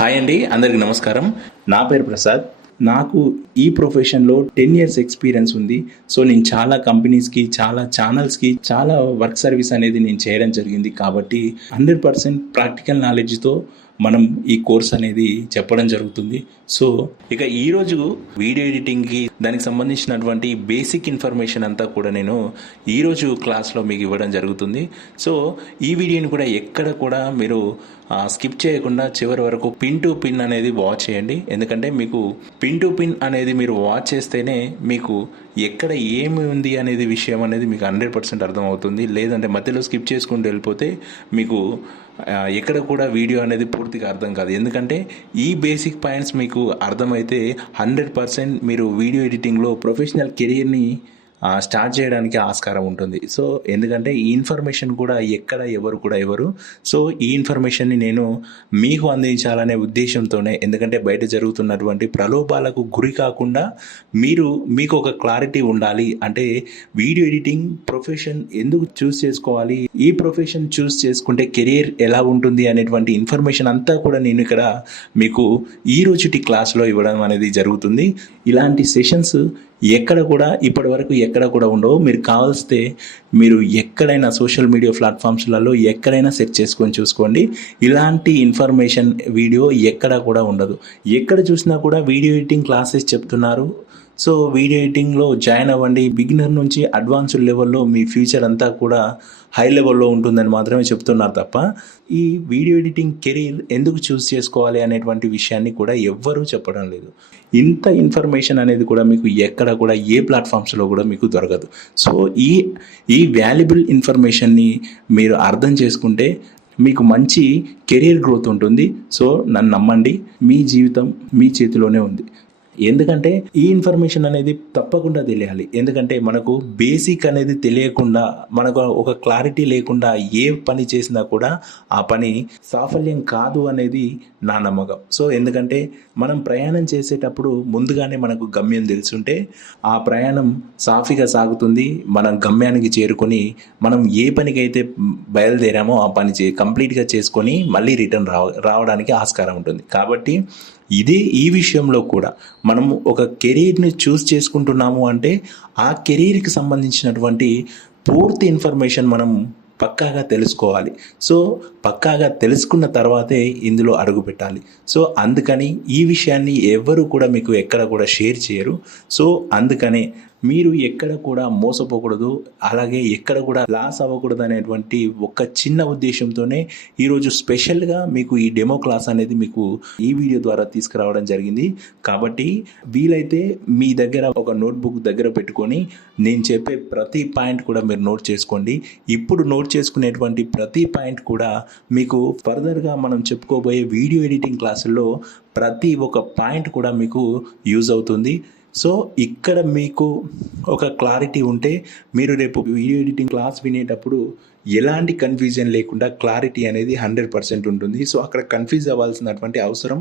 Hi అండి, అందరికి నమస్కారం. నా పేరు ప్రసాద్. నాకు ఈ ప్రొఫెషన్లో 10 ఇయర్స్ ఎక్స్పీరియన్స్ ఉంది. సో నేను చాలా కంపెనీస్కి, చాలా ఛానల్స్కి, చాలా వర్క్ సర్వీస్ అనేది నేను చేయడం జరిగింది. కాబట్టి 100% ప్రాక్టికల్ నాలెడ్జ్తో మనం ఈ కోర్స్ అనేది చెప్పడం జరుగుతుంది. సో ఇక ఈరోజు వీడియో ఎడిటింగ్కి దానికి సంబంధించినటువంటి బేసిక్ ఇన్ఫర్మేషన్ అంతా కూడా నేను ఈరోజు క్లాస్లో మీకు ఇవ్వడం జరుగుతుంది. సో ఈ వీడియోని కూడా ఎక్కడ కూడా మీరు స్కిప్ చేయకుండా చివరి వరకు పిన్ టు పిన్ అనేది వాచ్ చేయండి. ఎందుకంటే మీకు పిన్ టు పిన్ అనేది మీరు వాచ్ చేస్తేనే మీకు ఎక్కడ ఏమి ఉంది అనేది విషయం అనేది మీకు 100% అర్థమవుతుంది. లేదంటే మధ్యలో స్కిప్ చేసుకుంటూ వెళ్ళిపోతే మీకు ఎక్కడ కూడా వీడియో అనేది పూర్తిగా అర్థం కాదు. ఎందుకంటే ఈ బేసిక్ పాయింట్స్ మీకు అర్థమైతే 100% మీరు వీడియో ఎడిటింగ్లో ప్రొఫెషనల్ కెరీర్ని స్టార్ట్ చేయడానికి ఆస్కారం ఉంటుంది. సో ఎందుకంటే ఈ ఇన్ఫర్మేషన్ కూడా ఎక్కడ ఎవరు సో ఈ ఇన్ఫర్మేషన్ని నేను మీకు అందించాలనే ఉద్దేశంతోనే, ఎందుకంటే బయట జరుగుతున్నటువంటి ప్రలోభాలకు గురి కాకుండా మీకు ఒక క్లారిటీ ఉండాలి. అంటే వీడియో ఎడిటింగ్ ప్రొఫెషన్ ఎందుకు చూస్ చేసుకోవాలి, ఈ ప్రొఫెషన్ చూస్ చేసుకుంటే కెరీర్ ఎలా ఉంటుంది అనేటువంటి ఇన్ఫర్మేషన్ అంతా కూడా నేను ఇక్కడ మీకు ఈ రోజుటి క్లాస్లో ఇవ్వడం అనేది జరుగుతుంది. ఇలాంటి సెషన్స్ ఇప్పటి వరకు ఎక్కడ కూడా ఉండవు. మీరు కావాల్స్తే మీరు ఎక్కడైనా సోషల్ మీడియా ప్లాట్ఫామ్స్లలో ఎక్కడైనా సెర్చ్ చేసుకొని చూసుకోండి. ఇలాంటి ఇన్ఫర్మేషన్ వీడియో ఎక్కడ కూడా ఉండదు. ఎక్కడ చూసినా కూడా వీడియో ఎడిటింగ్ క్లాసెస్ చెప్తున్నారు. సో వీడియో ఎడిటింగ్లో జాయిన్ అవ్వండి, బిగినర్ నుంచి అడ్వాన్స్డ్ లెవెల్లో మీ ఫ్యూచర్ అంతా కూడా హై లెవెల్లో ఉంటుందని మాత్రమే చెప్తున్నారు తప్ప ఈ వీడియో ఎడిటింగ్ కెరీర్ ఎందుకు చూస్ చేసుకోవాలి అనేటువంటి విషయాన్ని కూడా ఎవ్వరూ చెప్పడం లేదు. ఇంత ఇన్ఫర్మేషన్ అనేది కూడా మీకు ఎక్కడ కూడా ఏ ప్లాట్ఫామ్స్లో కూడా మీకు దొరకదు. సో ఈ వాల్యుబుల్ ఇన్ఫర్మేషన్ని మీరు అర్థం చేసుకుంటే మీకు మంచి కెరీర్ గ్రోత్ ఉంటుంది. సో నన్ను నమ్మండి, మీ జీవితం మీ చేతిలోనే ఉంది. ఎందుకంటే ఈ ఇన్ఫర్మేషన్ అనేది తప్పకుండా తెలియాలి. ఎందుకంటే మనకు బేసిక్ అనేది తెలియకుండా, మనకు ఒక క్లారిటీ లేకుండా ఏ పని చేసినా కూడా ఆ పని సాఫల్యం కాదు అనేది నా నమ్మకం. సో ఎందుకంటే మనం ప్రయాణం చేసేటప్పుడు ముందుగానే మనకు గమ్యం తెలుసుంటే ఆ ప్రయాణం సాఫీగా సాగుతుంది. మనం గమ్యానికి చేరుకొని మనం ఏ పనికైతే బయలుదేరామో ఆ పని కంప్లీట్గా చేసుకొని మళ్ళీ రిటర్న్ రావడానికి ఆస్కారం ఉంటుంది. కాబట్టి ఈ విషయంలో కూడా మనం ఒక కెరీర్ని చూస్ చేసుకుంటున్నాము అంటే ఆ కెరీర్కి సంబంధించినటువంటి పూర్తి ఇన్ఫర్మేషన్ మనం పక్కాగా తెలుసుకోవాలి. సో పక్కాగా తెలుసుకున్న తర్వాతే ఇందులో అడుగు పెట్టాలి. సో అందుకని ఈ విషయాన్ని ఎవరు కూడా మీకు ఎక్కడ కూడా షేర్ చేయరు. సో అందుకనే మీరు ఎక్కడ కూడా మోసపోకూడదు, అలాగే ఎక్కడ కూడా లాస్ అవ్వకూడదు అనేటువంటి ఒక చిన్న ఉద్దేశంతోనే ఈరోజు స్పెషల్గా మీకు ఈ డెమో క్లాస్ అనేది మీకు ఈ వీడియో ద్వారా తీసుకురావడం జరిగింది. కాబట్టి వీలైతే మీ దగ్గర ఒక నోట్బుక్ దగ్గర పెట్టుకొని నేను చెప్పే ప్రతి పాయింట్ కూడా మీరు నోట్ చేసుకోండి. ఇప్పుడు నోట్ చేసుకునేటువంటి ప్రతి పాయింట్ కూడా మీకు ఫర్దర్గా మనం చెప్పుకోబోయే వీడియో ఎడిటింగ్ క్లాసుల్లో ప్రతి ఒక్క పాయింట్ కూడా మీకు యూజ్ అవుతుంది. సో ఇక్కడ మీకు ఒక క్లారిటీ ఉంటే మీరు రేపు వీడియో ఎడిటింగ్ క్లాస్ వినేటప్పుడు ఎలాంటి కన్ఫ్యూజన్ లేకుండా క్లారిటీ అనేది 100% ఉంటుంది. సో అక్కడ కన్ఫ్యూజ్ అవ్వాల్సినటువంటి అవసరం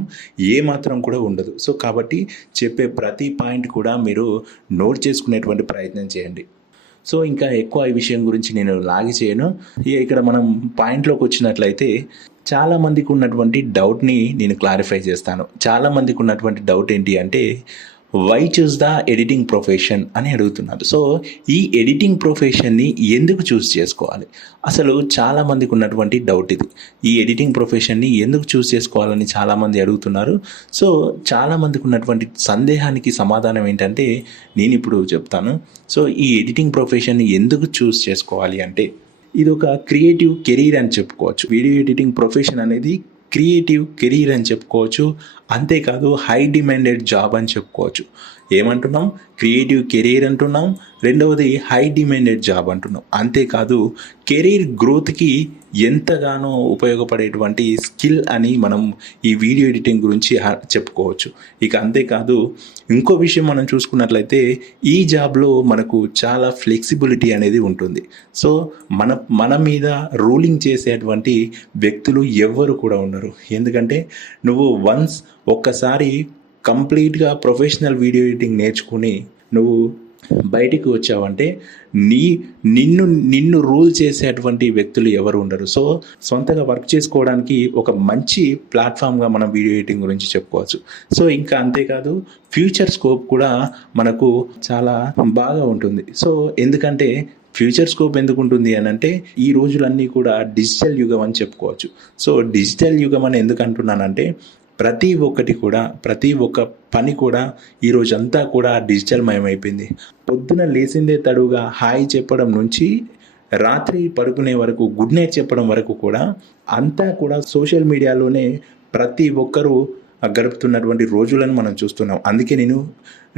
ఏమాత్రం కూడా ఉండదు. సో కాబట్టి చెప్పే ప్రతి పాయింట్ కూడా మీరు నోట్ చేసుకునేటువంటి ప్రయత్నం చేయండి. సో ఇంకా ఎక్కువ ఈ విషయం గురించి నేను లాగి చేయను. ఇక్కడ మనం పాయింట్లోకి వచ్చినట్లయితే చాలామందికి ఉన్నటువంటి డౌట్ని నేను క్లారిఫై చేస్తాను. చాలామందికి ఉన్నటువంటి డౌట్ ఏంటి అంటే why choose the editing profession అని అడుగుతున్నారు. సో ఈ ఎడిటింగ్ ప్రొఫెషన్ని ఎందుకు చూస్ చేసుకోవాలి, అసలు చాలామందికి ఉన్నటువంటి డౌట్ ఇది. ఈ ఎడిటింగ్ ప్రొఫెషన్ని ఎందుకు చూస్ చేసుకోవాలని చాలామంది అడుగుతున్నారు. సో చాలామందికి ఉన్నటువంటి సందేహానికి సమాధానం ఏంటంటే నేను ఇప్పుడు చెప్తాను. సో ఈ ఎడిటింగ్ ప్రొఫెషన్ని ఎందుకు చూస్ చేసుకోవాలి అంటే ఇది ఒక క్రియేటివ్ కెరీర్ అని చెప్పుకోవచ్చు. వీడియో ఎడిటింగ్ ప్రొఫెషన్ అనేది క్రియేటివ్ కెరీర్ అని చెప్పుకోవచ్చు. అంతేకాదు హై డిమాండెడ్ జాబ్ అని చెప్పుకోవచ్చు. ఏమంటున్నాం? క్రియేటివ్ కెరీర్ అంటున్నాం, రెండవది హై డిమాండెడ్ జాబ్ అంటున్నాం. అంతేకాదు కెరీర్ గ్రోత్కి ఎంతగానో ఉపయోగపడేటువంటి స్కిల్ అని మనం ఈ వీడియో ఎడిటింగ్ గురించి చెప్పుకోవచ్చు. ఇక అంతేకాదు ఇంకో విషయం మనం చూసుకున్నట్లయితే ఈ జాబ్లో మనకు చాలా ఫ్లెక్సిబిలిటీ అనేది ఉంటుంది. సో మన మీద రూలింగ్ చేసేటువంటి వ్యక్తులు ఎవ్వరు కూడా ఉండరు. ఎందుకంటే నువ్వు ఒక్కసారి కంప్లీట్గా ప్రొఫెషనల్ వీడియో ఎడిటింగ్ నేర్చుకుని నువ్వు బయటికి వచ్చావంటే నీ నిన్ను నిన్ను రూల్ చేసేటువంటి వ్యక్తులు ఎవరు ఉండరు. సో సొంతగా వర్క్ చేసుకోవడానికి ఒక మంచి ప్లాట్ఫామ్గా మనం వీడియో ఎడిటింగ్ గురించి చెప్పుకోవచ్చు. సో ఇంకా అంతేకాదు ఫ్యూచర్ స్కోప్ కూడా మనకు చాలా బాగా ఉంటుంది. సో ఎందుకంటే ఫ్యూచర్ స్కోప్ ఎందుకు ఉంటుంది అని అంటే ఈ రోజులన్నీ కూడా డిజిటల్ యుగం అని చెప్పుకోవచ్చు. సో డిజిటల్ యుగం అని ఎందుకు అంటున్నానంటే ప్రతి ఒక్క పని కూడా ఈరోజంతా కూడా డిజిటల్ మయమైపోయింది. పొద్దున లేచిందే తడుగా హాయ్ చెప్పడం నుంచి రాత్రి పడుకునే వరకు గుడ్ నైట్ చెప్పడం వరకు కూడా అంతా కూడా సోషల్ మీడియాలోనే ప్రతి ఒక్కరూ గడుపుతున్నటువంటి రోజులను మనం చూస్తున్నాం. అందుకే నేను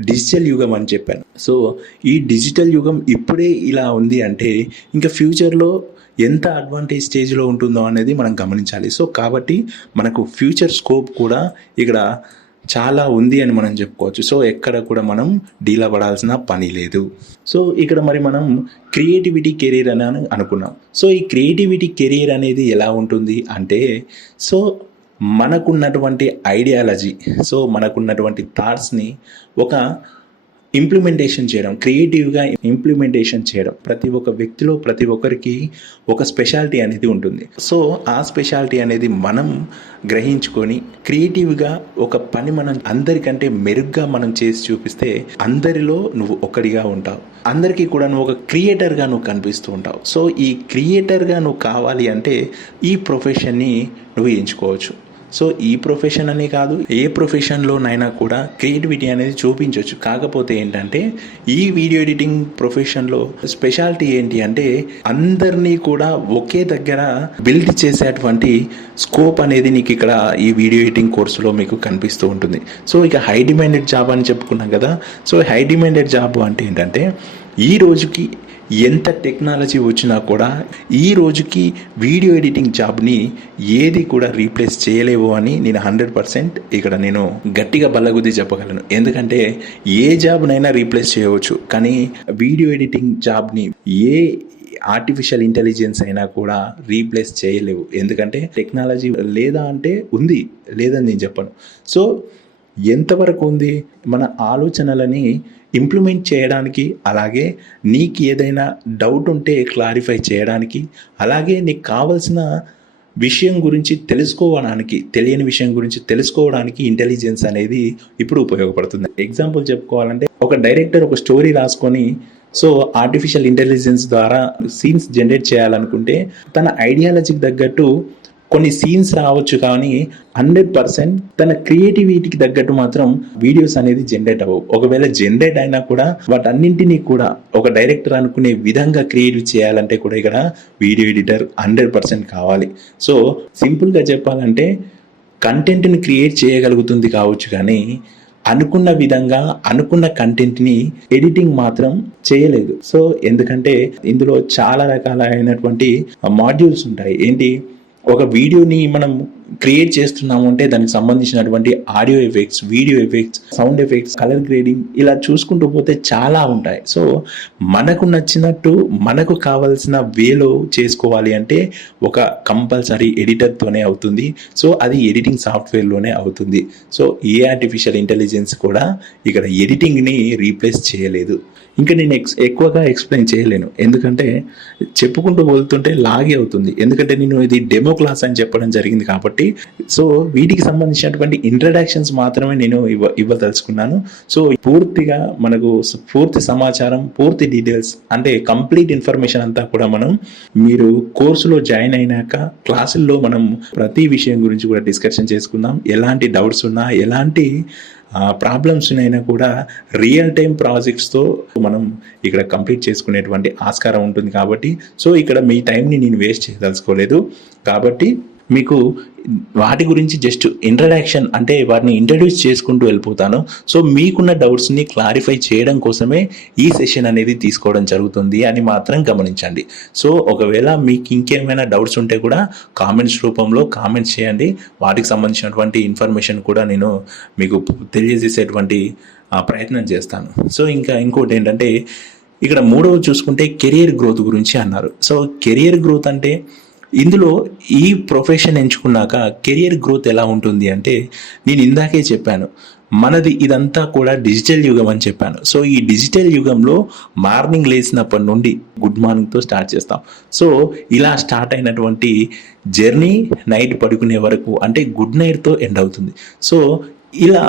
డిజిటల్ యుగం అని చెప్పాను. సో ఈ డిజిటల్ యుగం ఇప్పుడే ఇలా ఉంది అంటే ఇంకా ఫ్యూచర్లో ఎంత అడ్వాంటేజ్ స్టేజ్లో ఉంటుందో అనేది మనం గమనించాలి. సో కాబట్టి మనకు ఫ్యూచర్ స్కోప్ కూడా ఇక్కడ చాలా ఉంది అని మనం చెప్పుకోవచ్చు. సో ఎక్కడ కూడా మనం డీలా పడాల్సిన పని లేదు. సో ఇక్కడ మరి మనం క్రియేటివిటీ కెరీర్ అని అనుకున్నాం. సో ఈ క్రియేటివిటీ కెరీర్ అనేది ఎలా ఉంటుంది అంటే సో మనకున్నటువంటి ఐడియాలజీ, సో మనకున్నటువంటి థాట్స్ని ఒక ఇంప్లిమెంటేషన్ చేయడం, క్రియేటివ్గా ఇంప్లిమెంటేషన్ చేయడం. ప్రతి ఒక్క వ్యక్తిలో ప్రతి ఒక్కరికి ఒక స్పెషాలిటీ అనేది ఉంటుంది. సో ఆ స్పెషాలిటీ అనేది మనం గ్రహించుకొని క్రియేటివ్గా ఒక పని మనం అందరికంటే మెరుగ్గా మనం చేసి చూపిస్తే అందరిలో నువ్వు ఒక్కడిగా ఉంటావు. అందరికీ కూడా నువ్వు ఒక క్రియేటర్గా నువ్వు కనిపిస్తూ ఉంటావు. సో ఈ క్రియేటర్గా నువ్వు కావాలి అంటే ఈ ప్రొఫెషన్ని నువ్వు ఎంచుకోవచ్చు. సో ఈ ప్రొఫెషన్ అనే కాదు, ఏ ప్రొఫెషన్లోనైనా కూడా క్రియేటివిటీ అనేది చూపించవచ్చు. కాకపోతే ఏంటంటే ఈ వీడియో ఎడిటింగ్ ప్రొఫెషన్లో స్పెషాలిటీ ఏంటి అంటే అందరినీ కూడా ఒకే దగ్గర బిల్డ్ చేసేటువంటి స్కోప్ అనేది నీకు ఇక్కడ ఈ వీడియో ఎడిటింగ్ కోర్సులో మీకు కనిపిస్తూ ఉంటుంది. సో ఇక హై డిమాండెడ్ జాబ్ అని చెప్పుకున్నాం కదా. సో హై డిమాండెడ్ జాబ్ అంటే ఏంటంటే ఈ రోజుకి ఎంత టెక్నాలజీ వచ్చినా కూడా ఈ రోజుకి వీడియో ఎడిటింగ్ జాబ్ని ఏది కూడా రీప్లేస్ చేయలేవు అని నేను 100% ఇక్కడ నేను గట్టిగా బల్లగుద్ది చెప్పగలను. ఎందుకంటే ఏ జాబ్నైనా రీప్లేస్ చేయవచ్చు, కానీ వీడియో ఎడిటింగ్ జాబ్ని ఏ ఆర్టిఫిషియల్ ఇంటెలిజెన్స్ అయినా కూడా రీప్లేస్ చేయలేవు. ఎందుకంటే టెక్నాలజీ లేదా అంటే ఉంది, లేదని నేను చెప్పను. సో ఎంతవరకు ఉంది మన ఆలోచనలని ఇంప్లిమెంట్ చేయడానికి, అలాగే నీకు ఏదైనా డౌట్ ఉంటే క్లారిఫై చేయడానికి, అలాగే నీకు కావాల్సిన విషయం గురించి తెలుసుకోవడానికి, తెలియని విషయం గురించి తెలుసుకోవడానికి ఇంటెలిజెన్స్ అనేది ఇప్పుడు ఉపయోగపడుతుంది. ఎగ్జాంపుల్ చెప్పుకోవాలంటే ఒక డైరెక్టర్ ఒక స్టోరీ రాసుకొని సో ఆర్టిఫిషియల్ ఇంటెలిజెన్స్ ద్వారా సీన్స్ జనరేట్ చేయాలనుకుంటే తన ఐడియాలజీకి తగ్గట్టు కొన్ని సీన్స్ రావచ్చు, కానీ 100% తన క్రియేటివిటీకి తగ్గట్టు మాత్రం వీడియోస్ అనేది జనరేట్ అవ్వవు. ఒకవేళ జనరేట్ అయినా కూడా వాటన్నింటినీ కూడా ఒక డైరెక్టర్ అనుకునే విధంగా క్రియేటివ్ చేయాలంటే కూడా ఇక్కడ వీడియో ఎడిటర్ 100% కావాలి. సో సింపుల్గా చెప్పాలంటే కంటెంట్ని క్రియేట్ చేయగలుగుతుంది కావచ్చు, కానీ అనుకున్న విధంగా అనుకున్న కంటెంట్ని ఎడిటింగ్ మాత్రం చేయలేదు. సో ఎందుకంటే ఇందులో చాలా రకాలైనటువంటి మాడ్యూల్స్ ఉంటాయి. ఏంటి, ఒక వీడియోని మనం క్రియేట్ చేస్తున్నాము అంటే దానికి సంబంధించినటువంటి audio effects, video effects, sound effects, colour grading ఇలా చూసుకుంటూ పోతే చాలా ఉంటాయి. సో మనకు నచ్చినట్టు మనకు కావాల్సిన వేలో చేసుకోవాలి అంటే ఒక కంపల్సరీ ఎడిటర్తోనే అవుతుంది. సో అది ఎడిటింగ్ సాఫ్ట్వేర్లోనే అవుతుంది. సో ఏ ఆర్టిఫిషియల్ ఇంటెలిజెన్స్ కూడా ఇక్కడ ఎడిటింగ్ని రీప్లేస్ చేయలేదు. ఇంకా నేను ఎక్కువగా ఎక్స్ప్లెయిన్ చేయలేను, ఎందుకంటే చెప్పుకుంటూ పోతుంటే లాగే అవుతుంది. ఎందుకంటే నేను ఇది డెమో క్లాస్ అని చెప్పడం జరిగింది కాబట్టి సో వీటికి సంబంధించినటువంటి ఇంట్రడక్షన్స్ మాత్రమే నేను ఇవ్వదలుచుకున్నాను. సో పూర్తిగా మనకు పూర్తి సమాచారం, పూర్తి డీటెయిల్స్ అంటే కంప్లీట్ ఇన్ఫర్మేషన్ అంతా కూడా మనం మీరు కోర్సులో జాయిన్ అయినాక క్లాసుల్లో మనం ప్రతి విషయం గురించి కూడా డిస్కషన్ చేసుకుందాం. ఎలాంటి డౌట్స్ ఉన్నా, ఎలాంటి ప్రాబ్లమ్స్ అయినా కూడా రియల్ టైం ప్రాజెక్ట్స్తో మనం ఇక్కడ కంప్లీట్ చేసుకునేటువంటి ఆస్కారం ఉంటుంది. కాబట్టి సో ఇక్కడ మీ టైంని నేను వేస్ట్ చేయదలుచుకోలేదు. కాబట్టి మీకు వాటి గురించి జస్ట్ ఇంట్రడక్షన్ అంటే వాటిని ఇంట్రడ్యూస్ చేసుకుంటూ వెళ్ళిపోతాను. సో మీకున్న డౌట్స్ని క్లారిఫై చేయడం కోసమే ఈ సెషన్ అనేది తీసుకోవడం జరుగుతుంది అని మాత్రం గమనించండి. సో ఒకవేళ మీకు ఇంకేమైనా డౌట్స్ ఉంటే కూడా కామెంట్స్ రూపంలో కామెంట్స్ చేయండి. వాటికి సంబంధించినటువంటి ఇన్ఫర్మేషన్ కూడా నేను మీకు తెలియజేసేటువంటి ప్రయత్నం చేస్తాను. సో ఇంకోటి ఏంటంటే ఇక్కడ మూడవది చూసుకుంటే కెరియర్ గ్రోత్ గురించి అన్నారు. సో కెరియర్ గ్రోత్ అంటే ఇందులో ఈ ప్రొఫెషన్ ఎంచుకున్నాక కెరియర్ గ్రోత్ ఎలా ఉంటుంది అంటే నేను ఇందాకే చెప్పాను, మనది ఇదంతా కూడా డిజిటల్ యుగం అని చెప్పాను. సో ఈ డిజిటల్ యుగంలో మార్నింగ్ లేచినప్పటి నుండి గుడ్ మార్నింగ్తో స్టార్ట్ చేస్తాం. సో ఇలా స్టార్ట్ అయినటువంటి జర్నీ నైట్ పడుకునే వరకు అంటే గుడ్ నైట్తో ఎండ్ అవుతుంది. సో ఇలా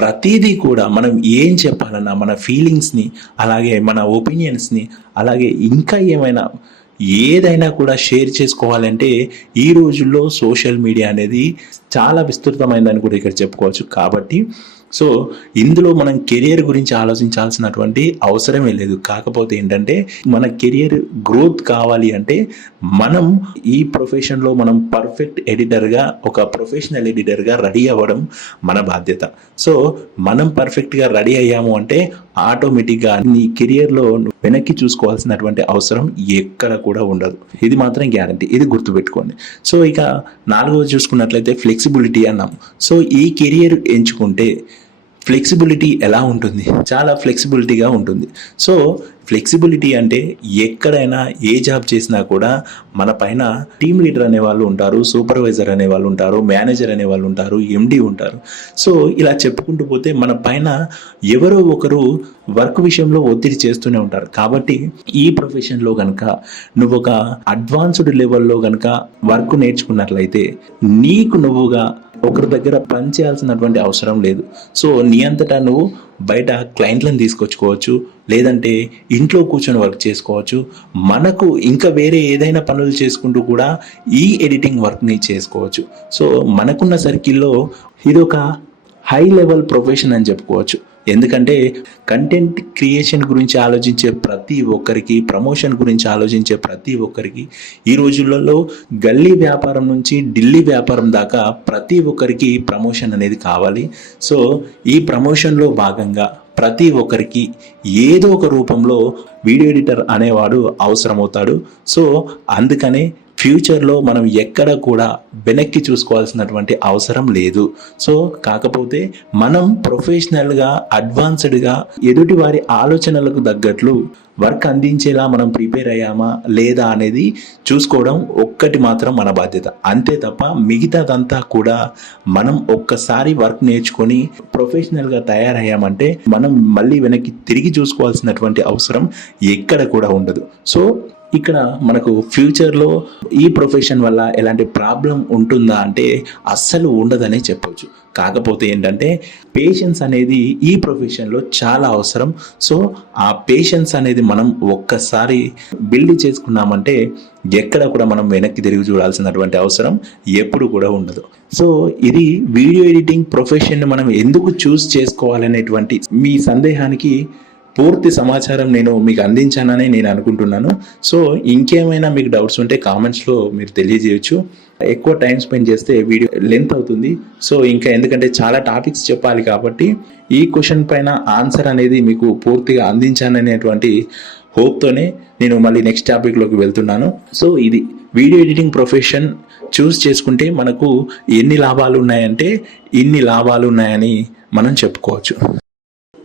ప్రతిదీ కూడా మనం ఏం చెప్పాలన్నా మన ఫీలింగ్స్ని, అలాగే మన ఒపీనియన్స్ని, అలాగే ఇంకా ఏదైనా కూడా షేర్ చేసుకోవాలంటే ఈ రోజుల్లో సోషల్ మీడియా అనేది చాలా విస్తృతమైందని కూడా ఇక్కడ చెప్పుకోవచ్చు. కాబట్టి సో ఇందులో మనం కెరియర్ గురించి ఆలోచించాల్సినటువంటి అవసరమే లేదు. కాకపోతే ఏంటంటే మన కెరియర్ గ్రోత్ కావాలి అంటే మనం ఈ ప్రొఫెషన్లో మనం పర్ఫెక్ట్ ఎడిటర్గా, ఒక ప్రొఫెషనల్ ఎడిటర్గా రెడీ అవ్వడం మన బాధ్యత. సో మనం పర్ఫెక్ట్గా రెడీ అయ్యాము అంటే ఆటోమేటిక్గా నీ కెరియర్లో వెనక్కి చూసుకోవాల్సినటువంటి అవసరం ఎక్కడ కూడా ఉండదు. ఇది మాత్రం గ్యారంటీ, ఇది గుర్తుపెట్టుకోండి. సో ఇక 4వది చూసుకున్నట్లయితే ఫ్లెక్సిబిలిటీ అన్నాం. సో ఈ కెరియర్ ఎంచుకుంటే ఫ్లెక్సిబిలిటీ ఎలా ఉంటుంది? చాలా ఫ్లెక్సిబిలిటీగా ఉంటుంది. సో ఫ్లెక్సిబిలిటీ అంటే ఎక్కడైనా ఏ జాబ్ చేసినా కూడా మన పైన టీమ్ లీడర్ అనేవాళ్ళు ఉంటారు, సూపర్వైజర్ అనేవాళ్ళు ఉంటారు, మేనేజర్ అనేవాళ్ళు ఉంటారు, ఎండి ఉంటారు. సో ఇలా చెప్పుకుంటూ పోతే మన పైన ఎవరో ఒకరు వర్క్ విషయంలో ఒత్తిడి చేస్తూనే ఉంటారు. కాబట్టి ఈ ప్రొఫెషన్లో కనుక నువ్వు ఒక అడ్వాన్స్డ్ లెవెల్లో కనుక వర్క్ నేర్చుకున్నట్లయితే నీకు నువ్వుగా ఒకరి దగ్గర పని చేయాల్సినటువంటి అవసరం లేదు. సో నీ అంతటా నువ్వు బయట క్లయింట్లను తీసుకొచ్చుకోవచ్చు, లేదంటే ఇంట్లో కూర్చొని వర్క్ చేసుకోవచ్చు. మనకు ఇంకా వేరే ఏదైనా పనులు చేసుకుంటూ కూడా ఈ ఎడిటింగ్ వర్క్ని చేసుకోవచ్చు. సో మనకున్న సర్కిల్లో ఇదొక హై లెవెల్ ప్రొఫెషన్ అని చెప్పుకోవచ్చు. ఎందుకంటే కంటెంట్ క్రియేషన్ గురించి ఆలోచించే ప్రతి ఒక్కరికి, ప్రమోషన్ గురించి ఆలోచించే ప్రతి ఒక్కరికి, ఈ రోజులలో గల్లీ వ్యాపారం నుంచి ఢిల్లీ వ్యాపారం దాకా ప్రతి ఒక్కరికి ప్రమోషన్ అనేది కావాలి. సో ఈ ప్రమోషన్లో భాగంగా ప్రతి ఒక్కరికి ఏదో ఒక రూపంలో వీడియో ఎడిటర్ అనేవాడు అవసరమవుతాడు. సో అందుకనే ఫ్యూచర్లో మనం ఎక్కడ కూడా వెనక్కి చూసుకోవాల్సినటువంటి అవసరం లేదు. సో కాకపోతే మనం ప్రొఫెషనల్గా, అడ్వాన్స్డ్గా ఎదుటి వారి ఆలోచనలకు తగ్గట్లు వర్క్ అందించేలా మనం ప్రిపేర్ అయ్యామా లేదా అనేది చూసుకోవడం ఒక్కటి మాత్రం మన బాధ్యత. అంతే తప్ప మిగతాదంతా కూడా మనం ఒక్కసారి వర్క్ నేర్చుకొని ప్రొఫెషనల్గా తయారయ్యామంటే మనం మళ్ళీ వెనక్కి తిరిగి చూసుకోవాల్సినటువంటి అవసరం ఎక్కడ కూడా ఉండదు. సో ఇక్కడ మనకు ఫ్యూచర్లో ఈ ప్రొఫెషన్ వల్ల ఎలాంటి ప్రాబ్లం ఉంటుందా అంటే అస్సలు ఉండదనే చెప్పొచ్చు. కాకపోతే ఏంటంటే పేషెన్స్ అనేది ఈ ప్రొఫెషన్లో చాలా అవసరం. సో ఆ పేషెన్స్ అనేది మనం ఒక్కసారి బిల్డ్ చేసుకున్నామంటే ఎక్కడ కూడా మనం వెనక్కి తిరిగి చూడాల్సినటువంటి అవసరం ఎప్పుడు కూడా ఉండదు. సో ఇది వీడియో ఎడిటింగ్ ప్రొఫెషన్ని మనం ఎందుకు చూస్ చేసుకోవాలనేటువంటి మీ సందేహానికి పూర్తి సమాచారం నేను మీకు అందించానని నేను అనుకుంటున్నాను. సో ఇంకేమైనా మీకు డౌట్స్ ఉంటే కామెంట్స్లో మీరు తెలియజేయచ్చు. ఎక్కువ టైం స్పెండ్ చేస్తే వీడియో లెంత్ అవుతుంది. సో ఇంకా ఎందుకంటే చాలా టాపిక్స్ చెప్పాలి కాబట్టి ఈ క్వశ్చన్ పైన ఆన్సర్ అనేది మీకు పూర్తిగా అందించాననేటువంటి హోప్తోనే నేను మళ్ళీ నెక్స్ట్ టాపిక్లోకి వెళ్తున్నాను. సో ఇది వీడియో ఎడిటింగ్ ప్రొఫెషన్ చూస్ చేసుకుంటే మనకు ఎన్ని లాభాలు ఉన్నాయంటే ఇన్ని లాభాలు ఉన్నాయని మనం చెప్పుకోవచ్చు.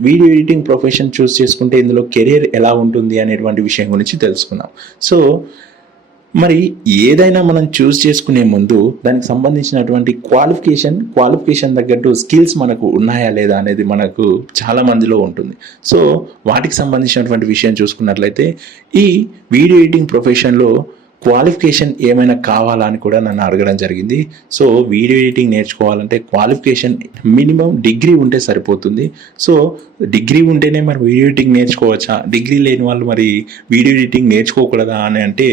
వీడియో ఎడిటింగ్ ప్రొఫెషన్ చూస్ చేసుకుంటే ఇందులో కెరీర్ ఎలా ఉంటుంది అనేటువంటి విషయం గురించి తెలుసుకున్నాం. సో మరి ఏదైనా మనం చూస్ చేసుకునే ముందు దానికి సంబంధించినటువంటి క్వాలిఫికేషన్ తగ్గట్టు స్కిల్స్ మనకు ఉన్నాయా లేదా అనేది మనకు చాలా మందిలో ఉంటుంది. సో వాటికి సంబంధించినటువంటి విషయం చూసుకున్నట్లయితే ఈ వీడియో ఎడిటింగ్ ప్రొఫెషన్లో క్వాలిఫికేషన్ ఏమైనా కావాలా అని కూడా నన్ను అడగడం జరిగింది. సో వీడియో ఎడిటింగ్ నేర్చుకోవాలంటే క్వాలిఫికేషన్ మినిమం డిగ్రీ ఉంటే సరిపోతుంది. సో డిగ్రీ ఉంటేనే మరి వీడియో ఎడిటింగ్ నేర్చుకోవచ్చా, డిగ్రీ లేని వాళ్ళు మరి వీడియో ఎడిటింగ్ నేర్చుకోకూడదా అని అంటే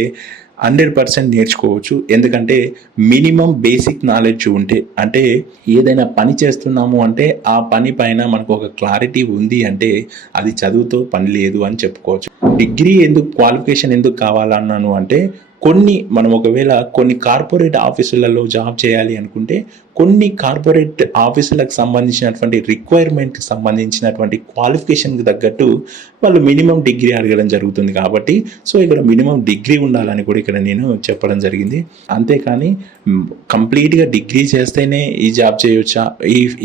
100% నేర్చుకోవచ్చు. ఎందుకంటే మినిమం బేసిక్ నాలెడ్జ్ ఉంటే, అంటే ఏదైనా పని చేస్తున్నాము అంటే ఆ పని పైన మనకు ఒక క్లారిటీ ఉంది అంటే అది చదువుతో పని లేదు అని చెప్పుకోవచ్చు. డిగ్రీ క్వాలిఫికేషన్ ఎందుకు కావాలన్నాను అంటే మనం ఒకవేళ కొన్ని కార్పొరేట్ ఆఫీసులలో జాబ్ చేయాలి అనుకుంటే కొన్ని కార్పొరేట్ ఆఫీసులకు సంబంధించినటువంటి రిక్వైర్మెంట్కి సంబంధించినటువంటి క్వాలిఫికేషన్కి తగ్గట్టు వాళ్ళు మినిమం డిగ్రీ అడగడం జరుగుతుంది. కాబట్టి సో ఇక్కడ మినిమం డిగ్రీ ఉండాలని కూడా ఇక్కడ నేను చెప్పడం జరిగింది. అంతేకాని కంప్లీట్గా డిగ్రీ చేస్తేనే ఈ జాబ్ చేయవచ్చా,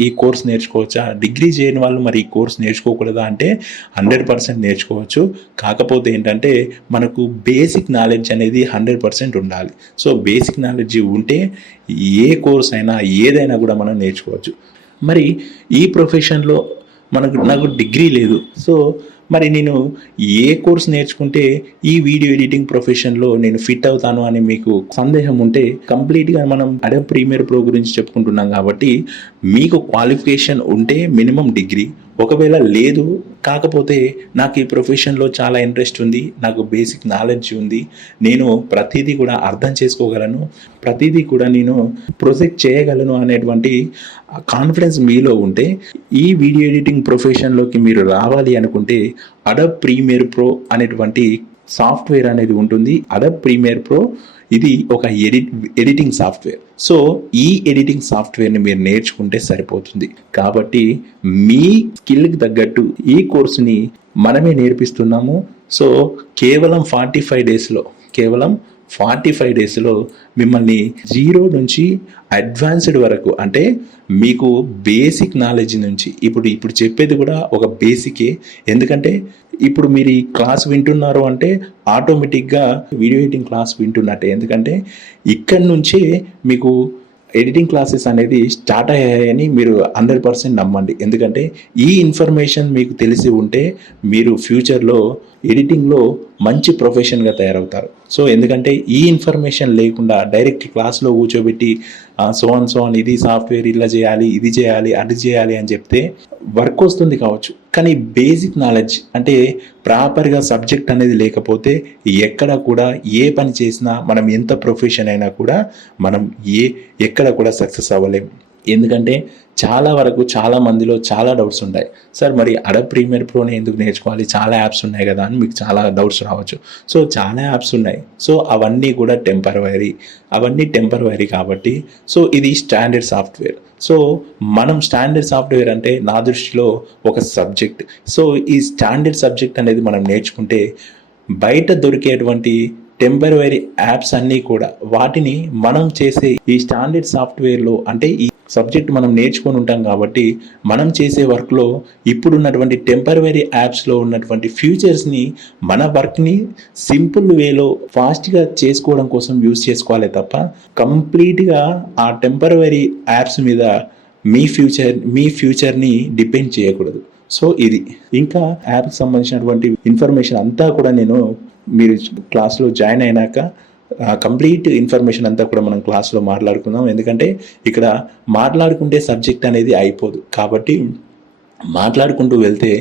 ఈ కోర్స్ నేర్చుకోవచ్చా, డిగ్రీ చేయని వాళ్ళు మరి ఈ కోర్స్ నేర్చుకోకూడదా అంటే 100% నేర్చుకోవచ్చు. కాకపోతే ఏంటంటే మనకు బేసిక్ నాలెడ్జ్ అనేది 100% ఉండాలి. సో బేసిక్ నాలెడ్జ్ ఉంటే ఏ కోర్స్ అయినా ఏదైనా కూడా మనం నేర్చుకోవచ్చు. మరి ఈ ప్రొఫెషన్లో నాకు డిగ్రీ లేదు. సో మరి నేను ఏ కోర్స్ నేర్చుకుంటే ఈ వీడియో ఎడిటింగ్ ప్రొఫెషన్లో నేను ఫిట్ అవుతాను అని మీకు సందేహం ఉంటే, కంప్లీట్గా మనం అడోబ్ ప్రీమియర్ ప్రో గురించి చెప్పుకుంటున్నాం కాబట్టి మీకు క్వాలిఫికేషన్ ఉంటే మినిమం డిగ్రీ, ఒకవేళ లేదు కాకపోతే నాకు ఈ ప్రొఫెషన్లో చాలా ఇంట్రెస్ట్ ఉంది, నాకు బేసిక్ నాలెడ్జ్ ఉంది, నేను ప్రతిదీ కూడా అర్థం చేసుకోగలను, ప్రతిదీ కూడా నేను ప్రొజెక్ట్ చేయగలను అనేటువంటి కాన్ఫిడెన్స్ మీలో ఉంటే ఈ వీడియో ఎడిటింగ్ ప్రొఫెషన్లోకి మీరు రావాలి అనుకుంటే అడోబ్ ప్రీమియర్ ప్రో అనేటువంటి సాఫ్ట్వేర్ అనేది ఉంటుంది. అడోబ్ ప్రీమియర్ ప్రో ఇది ఒక ఎడిటింగ్ సాఫ్ట్వేర్. సో ఈ ఎడిటింగ్ సాఫ్ట్వేర్ని మీరు నేర్చుకుంటే సరిపోతుంది. కాబట్టి మీ స్కిల్కి తగ్గట్టు ఈ కోర్సుని మనమే నేర్పిస్తున్నాము. సో కేవలం 45 డేస్లో మిమ్మల్ని 0 నుంచి అడ్వాన్స్డ్ వరకు, అంటే మీకు బేసిక్ నాలెడ్జ్ నుంచి, ఇప్పుడు చెప్పేది కూడా ఒక బేసికే. ఎందుకంటే ఇప్పుడు మీరు ఈ క్లాస్ వింటున్నారు అంటే ఆటోమేటిక్గా వీడియో ఎడిటింగ్ క్లాస్ వింటున్నట్టే. ఎందుకంటే ఇక్కడి నుంచే మీకు ఎడిటింగ్ క్లాసెస్ అనేది స్టార్ట్ అయ్యాయని మీరు 100% నమ్మండి. ఎందుకంటే ఈ ఇన్ఫర్మేషన్ మీకు తెలిసి ఉంటే మీరు ఫ్యూచర్లో ఎడిటింగ్లో మంచి ప్రొఫెషన్గా తయారవుతారు. సో ఎందుకంటే ఈ ఇన్ఫర్మేషన్ లేకుండా డైరెక్ట్ క్లాస్లో కూర్చోబెట్టి సో ఆన్ ఇది సాఫ్ట్వేర్ ఇలా చేయాలి, ఇది చేయాలి, అది చేయాలి అని చెప్తే వర్క్ వస్తుంది కావచ్చు, కానీ బేసిక్ నాలెడ్జ్ అంటే ప్రాపర్గా సబ్జెక్ట్ అనేది లేకపోతే ఎక్కడ కూడా ఏ పని చేసినా, మనం ఎంత ప్రొఫెషన్ అయినా కూడా మనం ఎక్కడ కూడా సక్సెస్ అవ్వలేము. ఎందుకంటే చాలా మందిలో చాలా డౌట్స్ ఉంటాయి. సార్ మరి అడోబ్ ప్రీమియర్ ప్రోని ఎందుకు నేర్చుకోవాలి, చాలా యాప్స్ ఉన్నాయి కదా అని మీకు చాలా డౌట్స్ రావచ్చు. సో చాలా యాప్స్ ఉన్నాయి, సో అవన్నీ కూడా టెంపరవరీ కాబట్టి సో ఇది స్టాండర్డ్ సాఫ్ట్వేర్. సో మనం స్టాండర్డ్ సాఫ్ట్వేర్ అంటే నా దృష్టిలో ఒక సబ్జెక్ట్. సో ఈ స్టాండర్డ్ సబ్జెక్ట్ అనేది మనం నేర్చుకుంటే బయట దొరికేటువంటి టెంపరవరీ యాప్స్ అన్నీ కూడా వాటిని మనం చేసే ఈ స్టాండర్డ్ సాఫ్ట్వేర్లో, అంటే ఈ సబ్జెక్ట్ మనం నేర్చుకొని ఉంటాం కాబట్టి మనం చేసే వర్క్లో ఇప్పుడున్నటువంటి టెంపరవరీ యాప్స్లో ఉన్నటువంటి ఫ్యూచర్స్ని, మన వర్క్ని సింపుల్ వేలో ఫాస్ట్గా చేసుకోవడం కోసం యూజ్ చేసుకోవాలి తప్ప కంప్లీట్గా ఆ టెంపరవరీ యాప్స్ మీద మీ ఫ్యూచర్ని డిపెండ్ చేయకూడదు. సో ఇది ఇంకా యాప్కి సంబంధించినటువంటి ఇన్ఫర్మేషన్ అంతా కూడా నేను మీరు క్లాస్లో జాయిన్ అయినాక కంప్లీట్ ఇన్ఫర్మేషన్ అంతా కూడా మనం క్లాస్లో మాట్లాడుకుందాం. ఎందుకంటే ఇక్కడ మాట్లాడుకుంటే సబ్జెక్ట్ అనేది అయిపోదు, కాబట్టి మాట్లాడుకుంటూ వెళ్తే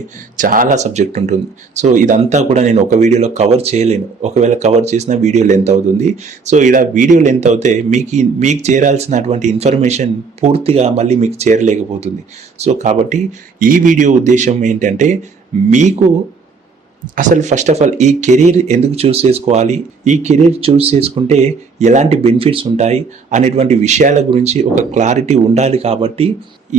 చాలా సబ్జెక్ట్ ఉంటుంది. సో ఇదంతా కూడా నేను ఒక వీడియోలో కవర్ చేయలేను, ఒకవేళ కవర్ చేసిన వీడియో లెంత్ అవుతుంది. సో ఇలా వీడియో లెంత్ అవుతే మీకు చేరాల్సినటువంటి ఇన్ఫర్మేషన్ పూర్తిగా మళ్ళీ మీకు చేరలేకపోతుంది. సో కాబట్టి ఈ వీడియో ఉద్దేశం ఏంటంటే, మీకు అసలు ఫస్ట్ ఆఫ్ ఆల్ ఈ కెరీర్ ఎందుకు చూస్ చేసుకోవాలి, ఈ కెరీర్ చూస్ చేసుకుంటే ఎలాంటి బెనిఫిట్స్ ఉంటాయి అనేటువంటి విషయాల గురించి ఒక క్లారిటీ ఉండాలి. కాబట్టి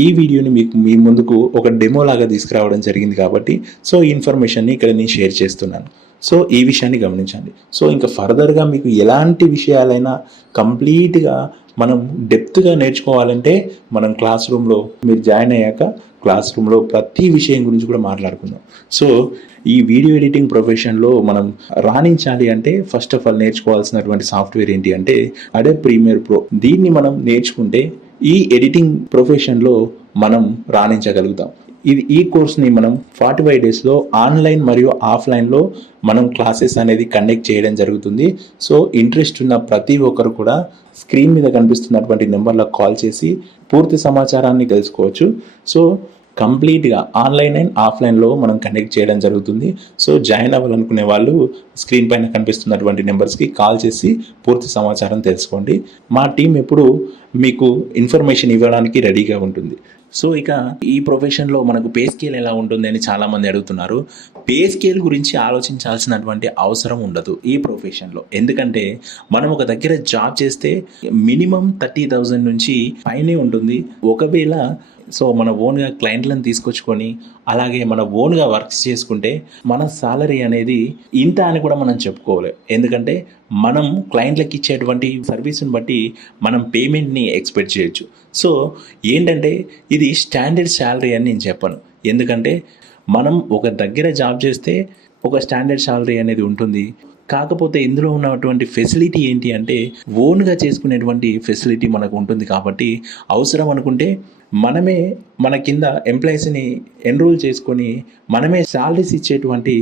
ఈ వీడియోని మీ ముందుకు ఒక డెమో లాగా తీసుకురావడం జరిగింది. కాబట్టి సో ఈ ఇన్ఫర్మేషన్ని ఇక్కడ నేను షేర్ చేస్తున్నాను. సో ఈ విషయాన్ని గమనించండి. సో ఇంకా ఫర్దర్గా మీకు ఎలాంటి విషయాలైనా కంప్లీట్గా మనం డెప్త్గా నేర్చుకోవాలంటే మనం క్లాస్ రూమ్లో మీరు జాయిన్ అయ్యాక క్లాస్ రూమ్లో ప్రతి విషయం గురించి కూడా మాట్లాడుకుందాం. సో ఈ వీడియో ఎడిటింగ్ ప్రొఫెషన్లో మనం రాణించాలి అంటే ఫస్ట్ ఆఫ్ ఆల్ నేర్చుకోవాల్సినటువంటి సాఫ్ట్వేర్ ఏంటి అంటే అడోబ్ ప్రీమియర్ ప్రో. దీన్ని మనం నేర్చుకుంటే ఈ ఎడిటింగ్ ప్రొఫెషన్లో మనం రాణించగలుగుతాం. ఈ కోర్స్ని మనం 45 డేస్లో ఆన్లైన్ మరియు ఆఫ్లైన్లో మనం క్లాసెస్ అనేది కండక్ట్ చేయడం జరుగుతుంది. సో ఇంట్రెస్ట్ ఉన్న ప్రతి ఒక్కరు కూడా స్క్రీన్ మీద కనిపిస్తున్నటువంటి నెంబర్లకు కాల్ చేసి పూర్తి సమాచారాన్ని తెలుసుకోవచ్చు. సో కంప్లీట్గా ఆన్లైన్ అండ్ ఆఫ్లైన్లో మనం కండక్ట్ చేయడం జరుగుతుంది. సో జాయిన్ అవ్వాలనుకునే వాళ్ళు స్క్రీన్ పైన కనిపిస్తున్నటువంటి నెంబర్స్కి కాల్ చేసి పూర్తి సమాచారం తెలుసుకోండి. మా టీం ఎప్పుడు మీకు ఇన్ఫర్మేషన్ ఇవ్వడానికి రెడీగా ఉంటుంది. సో ఇక ఈ ప్రొఫెషన్లో మనకు పే స్కేల్ ఎలా ఉంటుంది అని చాలామంది అడుగుతున్నారు. పే స్కేల్ గురించి ఆలోచించాల్సినటువంటి అవసరం ఉండదు ఈ ప్రొఫెషన్లో. ఎందుకంటే మనం ఒక దగ్గర జాబ్ చేస్తే మినిమం 30,000 నుంచి పైనే ఉంటుంది. ఒకవేళ సో మన ఓన్గా క్లయింట్లను తీసుకొచ్చుకొని అలాగే మన ఓన్గా వర్క్స్ చేసుకుంటే మన సాలరీ అనేది ఇంత అని కూడా మనం చెప్పుకోలేం. ఎందుకంటే మనం క్లయింట్లకు ఇచ్చేటువంటి సర్వీస్ని బట్టి మనం పేమెంట్ని ఎక్స్పెక్ట్ చేయొచ్చు. సో ఏంటంటే ఇది స్టాండర్డ్ శాలరీ అని నేను చెప్పను. ఎందుకంటే మనం ఒక దగ్గర జాబ్ చేస్తే ఒక స్టాండర్డ్ శాలరీ అనేది ఉంటుంది. కాకపోతే ఇందులో ఉన్నటువంటి ఫెసిలిటీ ఏంటి అంటే ఓన్గా చేసుకునేటువంటి ఫెసిలిటీ మనకు ఉంటుంది కాబట్టి అవసరం అనుకుంటే మనమే మన కింద ఎంప్లాయీస్ని ఎన్రోల్ చేసుకొని మనమే శాలరీస్ ఇచ్చేటువంటి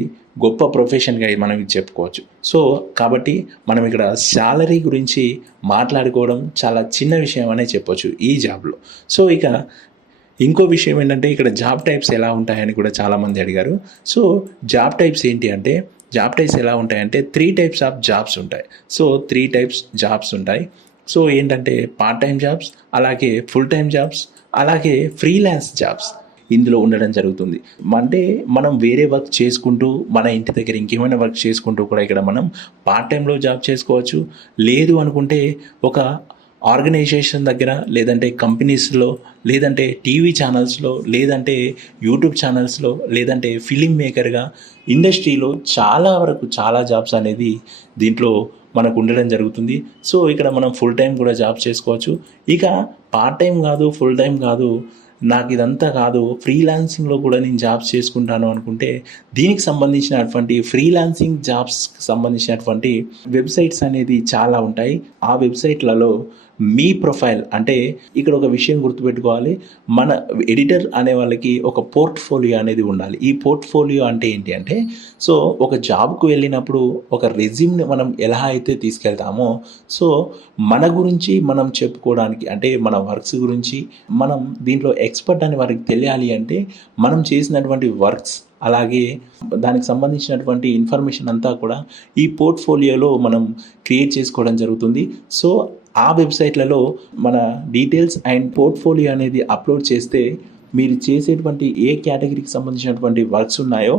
గొప్ప ప్రొఫెషన్గా మనం ఇది చెప్పుకోవచ్చు. సో కాబట్టి మనం ఇక్కడ శాలరీ గురించి మాట్లాడుకోవడం చాలా చిన్న విషయం అనే చెప్పొచ్చు ఈ జాబ్లో. సో ఇక ఇంకో విషయం ఏంటంటే ఇక్కడ జాబ్ టైప్స్ ఎలా ఉంటాయని కూడా చాలామంది అడిగారు. సో జాబ్ టైప్స్ ఏంటి అంటే జాబ్ టైప్స్ ఎలా ఉంటాయంటే 3 టైప్స్ ఆఫ్ జాబ్స్ ఉంటాయి. సో 3 టైప్స్ జాబ్స్ ఉంటాయి. సో ఏంటంటే పార్ట్ టైం జాబ్స్, అలాగే ఫుల్ టైం జాబ్స్, అలాగే ఫ్రీలాన్స్ జాబ్స్ ఇందులో ఉండడం జరుగుతుంది. అంటే మనం వేరే వర్క్ చేసుకుంటూ మన ఇంటి దగ్గర ఇంకేమైనా వర్క్ చేసుకుంటూ కూడా ఇక్కడ మనం పార్ట్ టైంలో జాబ్ చేసుకోవచ్చు. లేదు అనుకుంటే ఒక ఆర్గనైజేషన్ దగ్గర, లేదంటే కంపెనీస్లో, లేదంటే టీవీ ఛానల్స్లో, లేదంటే యూట్యూబ్ ఛానల్స్లో, లేదంటే ఫిలిం మేకర్గా ఇండస్ట్రీలో చాలా వరకు చాలా జాబ్స్ అనేది దీంట్లో మనకు ఉండడం జరుగుతుంది. సో ఇక్కడ మనం ఫుల్ టైం కూడా జాబ్ చేసుకోవచ్చు. ఇక పార్ట్ టైం కాదు, ఫుల్ టైం కాదు, నాకు ఇదంతా కాదు, ఫ్రీలాన్సింగ్లో కూడా నేను జాబ్స్ చేసుకుంటాను అనుకుంటే దీనికి సంబంధించినటువంటి ఫ్రీలాన్సింగ్ జాబ్స్కి సంబంధించినటువంటి వెబ్సైట్స్ అనేది చాలా ఉంటాయి. ఆ వెబ్సైట్లలో మీ ప్రొఫైల్ అంటే ఇక్కడ ఒక విషయం గుర్తుపెట్టుకోవాలి, మన ఎడిటర్ అనే వాళ్ళకి ఒక పోర్ట్ఫోలియో అనేది ఉండాలి. ఈ పోర్ట్ఫోలియో అంటే ఏంటి అంటే సో ఒక జాబ్కు వెళ్ళినప్పుడు ఒక రెజ్యూమ్ని మనం ఎలా అయితే తీసుకెళ్తామో సో మన గురించి మనం చెప్పుకోవడానికి అంటే మన వర్క్స్ గురించి మనం దీంట్లో ఎక్స్పర్ట్ అని వారికి తెలియాలి అంటే మనం చేసినటువంటి వర్క్స్ అలాగే దానికి సంబంధించినటువంటి ఇన్ఫర్మేషన్ అంతా కూడా ఈ పోర్ట్ఫోలియోలో మనం క్రియేట్ చేసుకోవడం జరుగుతుంది. సో ఆ వెబ్సైట్లలో మన డీటెయిల్స్ అండ్ పోర్ట్ఫోలియో అనేది అప్లోడ్ చేస్తే మీరు చేసేటువంటి ఏ కేటగిరీకి సంబంధించినటువంటి వర్క్స్ ఉన్నాయో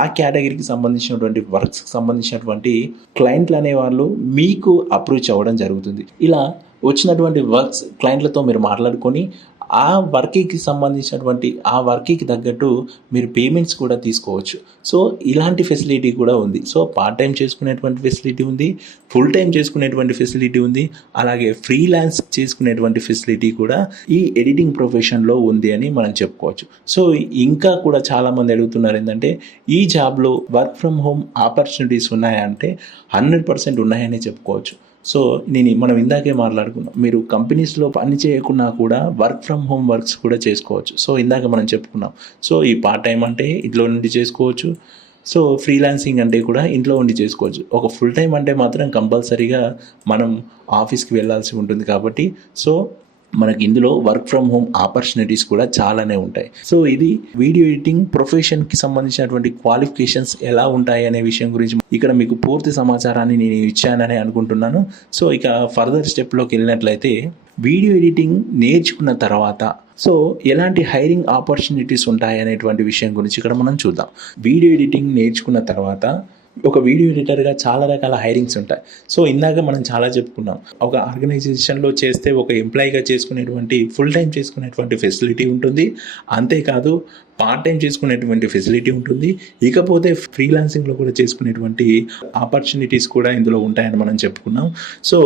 ఆ కేటగిరీకి సంబంధించినటువంటి వర్క్స్కి సంబంధించినటువంటి క్లయింట్లు అనేవాళ్ళు మీకు అప్రోచ్ అవ్వడం జరుగుతుంది. ఇలా వచ్చినటువంటి వర్క్స్ క్లయింట్లతో మీరు మాట్లాడుకొని ఆ వర్క్కి సంబంధించినటువంటి ఆ వర్క్కి తగ్గట్టు మీరు పేమెంట్స్ కూడా తీసుకోవచ్చు. సో ఇలాంటి ఫెసిలిటీ కూడా ఉంది. సో పార్ట్ టైం చేసుకునేటువంటి ఫెసిలిటీ ఉంది, ఫుల్ టైం చేసుకునేటువంటి ఫెసిలిటీ ఉంది, అలాగే ఫ్రీలాన్స్ చేసుకునేటువంటి ఫెసిలిటీ కూడా ఈ ఎడిటింగ్ ప్రొఫెషన్లో ఉంది అని మనం చెప్పుకోవచ్చు. సో ఇంకా కూడా చాలామంది అడుగుతున్నారు ఏంటంటే ఈ జాబ్లో వర్క్ ఫ్రమ్ హోమ్ ఆపర్చునిటీస్ ఉన్నాయా అంటే 100% ఉన్నాయని చెప్పుకోవచ్చు. సో మనం ఇందాకే మాట్లాడుకున్నాం, మీరు కంపెనీస్లో పని చేయకున్నా కూడా వర్క్ ఫ్రమ్ హోమ్ వర్క్స్ కూడా చేసుకోవచ్చు. సో ఇందాక మనం చెప్పుకున్నాం. సో ఈ పార్ట్ టైం అంటే ఇంట్లో నుండి చేసుకోవచ్చు. సో ఫ్రీలాన్సింగ్ అంటే కూడా ఇంట్లో ఉండి చేసుకోవచ్చు. ఒక ఫుల్ టైం అంటే మాత్రం కంపల్సరీగా మనం ఆఫీస్కి వెళ్ళాల్సి ఉంటుంది కాబట్టి సో మనకి ఇందులో వర్క్ ఫ్రమ్ హోమ్ ఆపర్చునిటీస్ కూడా చాలానే ఉంటాయి. సో ఇది వీడియో ఎడిటింగ్ ప్రొఫెషన్కి సంబంధించినటువంటి క్వాలిఫికేషన్స్ ఎలా ఉంటాయి అనే విషయం గురించి ఇక్కడ మీకు పూర్తి సమాచారాన్ని నేను ఇచ్చానని అనుకుంటున్నాను. సో ఇక ఫర్దర్ స్టెప్లోకి వెళ్ళినట్లయితే వీడియో ఎడిటింగ్ నేర్చుకున్న తర్వాత సో ఎలాంటి హైరింగ్ ఆపర్చునిటీస్ ఉంటాయి అనేటువంటి విషయం గురించి ఇక్కడ మనం చూద్దాం. వీడియో ఎడిటింగ్ నేర్చుకున్న తర్వాత ఒక వీడియో ఎడిటర్గా చాలా రకాల హైరింగ్స్ ఉంటాయి. సో ఇందాక మనం చాలా చెప్పుకున్నాం, ఒక ఆర్గనైజేషన్లో చేస్తే ఒక ఎంప్లాయీగా చేసుకునేటువంటి ఫుల్ టైం చేసుకునేటువంటి ఫెసిలిటీ ఉంటుంది, అంతేకాదు పార్ట్ టైం చేసుకునేటువంటి ఫెసిలిటీ ఉంటుంది, ఇకపోతే ఫ్రీలాన్సింగ్లో కూడా చేసుకునేటువంటి ఆపర్చునిటీస్ కూడా ఇందులో ఉంటాయని మనం చెప్పుకున్నాం. సో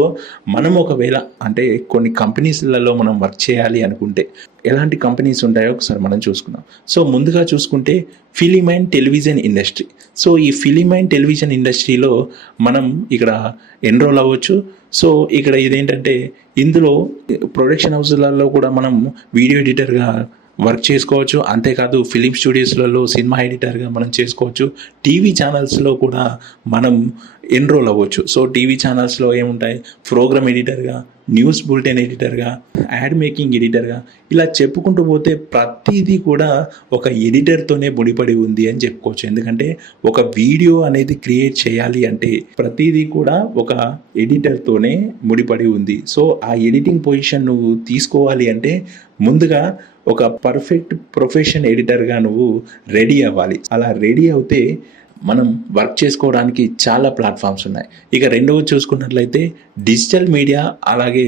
మనం ఒకవేళ అంటే కొన్ని కంపెనీస్లలో మనం వర్క్ చేయాలి అనుకుంటే ఎలాంటి కంపెనీస్ ఉంటాయో ఒకసారి మనం చూసుకుందాం. సో ముందుగా చూసుకుంటే film and television industry. So ఈ ఫిలిం అండ్ టెలివిజన్ ఇండస్ట్రీలో మనం ఇక్కడ ఎన్రోల్ అవ్వచ్చు. సో ఇక్కడ ఇదేంటంటే ఇందులో ప్రొడక్షన్ హౌస్లలో కూడా మనం వీడియో ఎడిటర్గా వర్క్ చేసుకోవచ్చు, అంతేకాదు ఫిలిం స్టూడియోస్లలో సినిమా ఎడిటర్గా మనం చేసుకోవచ్చు, టీవీ ఛానల్స్లో కూడా మనం ఎన్రోల్ అవ్వచ్చు. సో టీవీ ఛానల్స్లో ఏముంటాయి, ప్రోగ్రామ్ ఎడిటర్గా, న్యూస్ బులెటిన్ ఎడిటర్గా, యాడ్ మేకింగ్ ఎడిటర్గా, ఇలా చెప్పుకుంటూ పోతే ప్రతిదీ కూడా ఒక ఎడిటర్తోనే ముడిపడి ఉంది అని చెప్పుకోవచ్చు. ఎందుకంటే ఒక వీడియో అనేది క్రియేట్ చేయాలి అంటే ప్రతిదీ కూడా ఒక ఎడిటర్తోనే ముడిపడి ఉంది. సో ఆ ఎడిటింగ్ పొజిషన్ నువ్వు తీసుకోవాలి అంటే ముందుగా ఒక పర్ఫెక్ట్ ప్రొఫెషన్ ఎడిటర్గా నువ్వు రెడీ అవ్వాలి. అలా రెడీ అవుతే మనం వర్క్ చేసుకోవడానికి చాలా ప్లాట్ఫామ్స్ ఉన్నాయి. ఇక రెండవది చూసుకున్నట్లయితే డిజిటల్ మీడియా అలాగే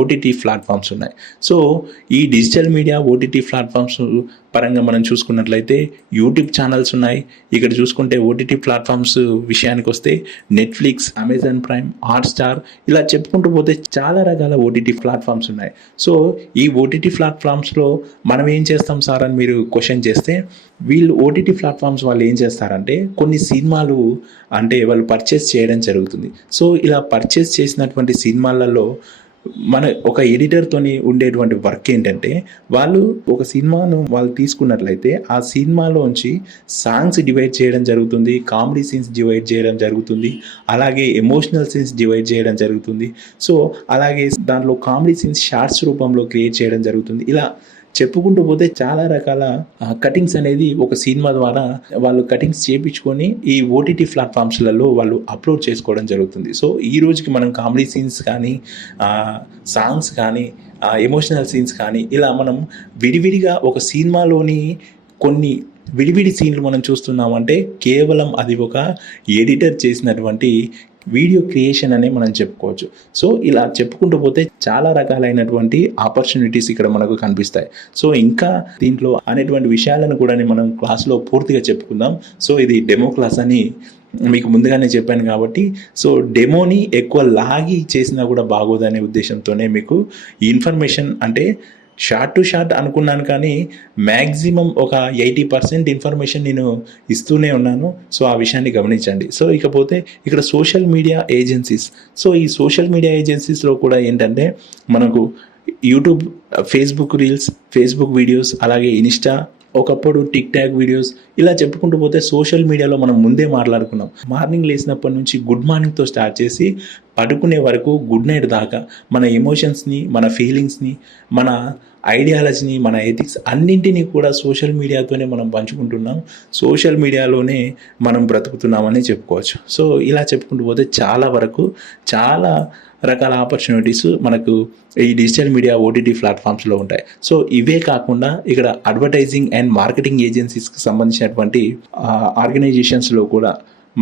ఓటీటీ ప్లాట్ఫామ్స్ ఉన్నాయి. సో ఈ డిజిటల్ మీడియా ఓటీటీ ప్లాట్ఫామ్స్ పరంగా మనం చూసుకున్నట్లయితే యూట్యూబ్ ఛానల్స్ ఉన్నాయి. ఇక్కడ చూసుకుంటే ఓటీటీ ప్లాట్ఫామ్స్ విషయానికి వస్తే నెట్ఫ్లిక్స్, అమెజాన్ ప్రైమ్, హాట్స్టార్, ఇలా చెప్పుకుంటూ పోతే చాలా రకాల ఓటీటీ ప్లాట్ఫామ్స్ ఉన్నాయి. సో ఈ ఓటీటీ ప్లాట్ఫామ్స్లో మనం ఏం చేస్తాం సార్ అని మీరు క్వశ్చన్ చేస్తే వీళ్ళు ఓటీటీ ప్లాట్ఫామ్స్ వాళ్ళు ఏం చేస్తారంటే కొన్ని సినిమాలు అంటే వాళ్ళు పర్చేస్ చేయడం జరుగుతుంది. సో ఇలా పర్చేస్ చేసినటువంటి సినిమాలలో మన ఒక ఎడిటర్తోని ఉండేటువంటి వర్క్ ఏంటంటే, వాళ్ళు ఒక సినిమాను వాళ్ళు తీసుకున్నట్లయితే ఆ సినిమాలోంచి సాంగ్స్ డివైడ్ చేయడం జరుగుతుంది, కామెడీ సీన్స్ డివైడ్ చేయడం జరుగుతుంది, అలాగే ఎమోషనల్ సీన్స్ డివైడ్ చేయడం జరుగుతుంది. సో అలాగే దాంట్లో కామెడీ సీన్స్ షార్ట్స్ రూపంలో క్రియేట్ చేయడం జరుగుతుంది. ఇలా చెప్పుకుంటూ పోతే చాలా రకాల కటింగ్స్ అనేది ఒక సినిమా ద్వారా వాళ్ళు కటింగ్స్ చేయించుకొని ఈ ఓటీటీ ప్లాట్ఫామ్స్లలో వాళ్ళు అప్లోడ్ చేసుకోవడం జరుగుతుంది. సో ఈ రోజుకి మనం కామెడీ సీన్స్ కానీ సాంగ్స్ కానీ ఎమోషనల్ సీన్స్ కానీ ఇలా మనం విడివిడిగా ఒక సినిమాలోని కొన్ని విడివిడి సీన్లు మనం చూస్తున్నామంటే కేవలం అది ఒక ఎడిటర్ చేసినటువంటి వీడియో క్రియేషన్ అనే మనం చెప్పుకోవచ్చు. సో ఇలా చెప్పుకుంటూ పోతే చాలా రకాలైనటువంటి ఆపర్చునిటీస్ ఇక్కడ మనకు కనిపిస్తాయి. సో ఇంకా దీంట్లో అనేటువంటి విషయాలను కూడా మనం క్లాస్లో పూర్తిగా చెప్పుకుందాం. సో ఇది డెమో క్లాస్ అని మీకు ముందుగానే చెప్పాను కాబట్టి, సో డెమోని ఎక్కువ లాగి చేసినా కూడా బాగోదనే ఉద్దేశంతోనే మీకు ఈ ఇన్ఫర్మేషన్ అంటే షార్ట్ టు షార్ట్ అనుకున్నాను, కానీ మ్యాక్సిమం ఒక 80% ఇన్ఫర్మేషన్ నేను ఇస్తూనే ఉన్నాను. సో ఆ విషయాన్ని గమనించండి. సో ఇకపోతే ఇక్కడ సోషల్ మీడియా ఏజెన్సీస్. సో ఈ సోషల్ మీడియా ఏజెన్సీస్లో కూడా ఏంటంటే మనకు YouTube, Facebook reels, Facebook videos, అలాగే ఇన్స్టా, ఒకప్పుడు టిక్ టాక్ వీడియోస్, ఇలా చెప్పుకుంటూ పోతే సోషల్ మీడియాలో మనం ముందే మాట్లాడుకున్నాం. మార్నింగ్ లేచినప్పటి నుంచి గుడ్ మార్నింగ్తో స్టార్ట్ చేసి పడుకునే వరకు గుడ్ నైట్ దాకా మన ఎమోషన్స్ని, మన ఫీలింగ్స్ని, మన ఐడియాలజీని, మన ఎథిక్స్ అన్నింటినీ కూడా సోషల్ మీడియాతోనే మనం పంచుకుంటున్నాం. సోషల్ మీడియాలోనే మనం బ్రతుకుతున్నామని చెప్పుకోవచ్చు. సో ఇలా చెప్పుకుంటూ పోతే చాలా వరకు చాలా రకాల ఆపర్చునిటీస్ మనకు ఈ డిజిటల్ మీడియా ఓటీటీ ప్లాట్ఫామ్స్లో ఉంటాయి. సో ఇవే కాకుండా ఇక్కడ అడ్వర్టైజింగ్ అండ్ మార్కెటింగ్ ఏజెన్సీస్కి సంబంధించినటువంటి ఆర్గనైజేషన్స్లో కూడా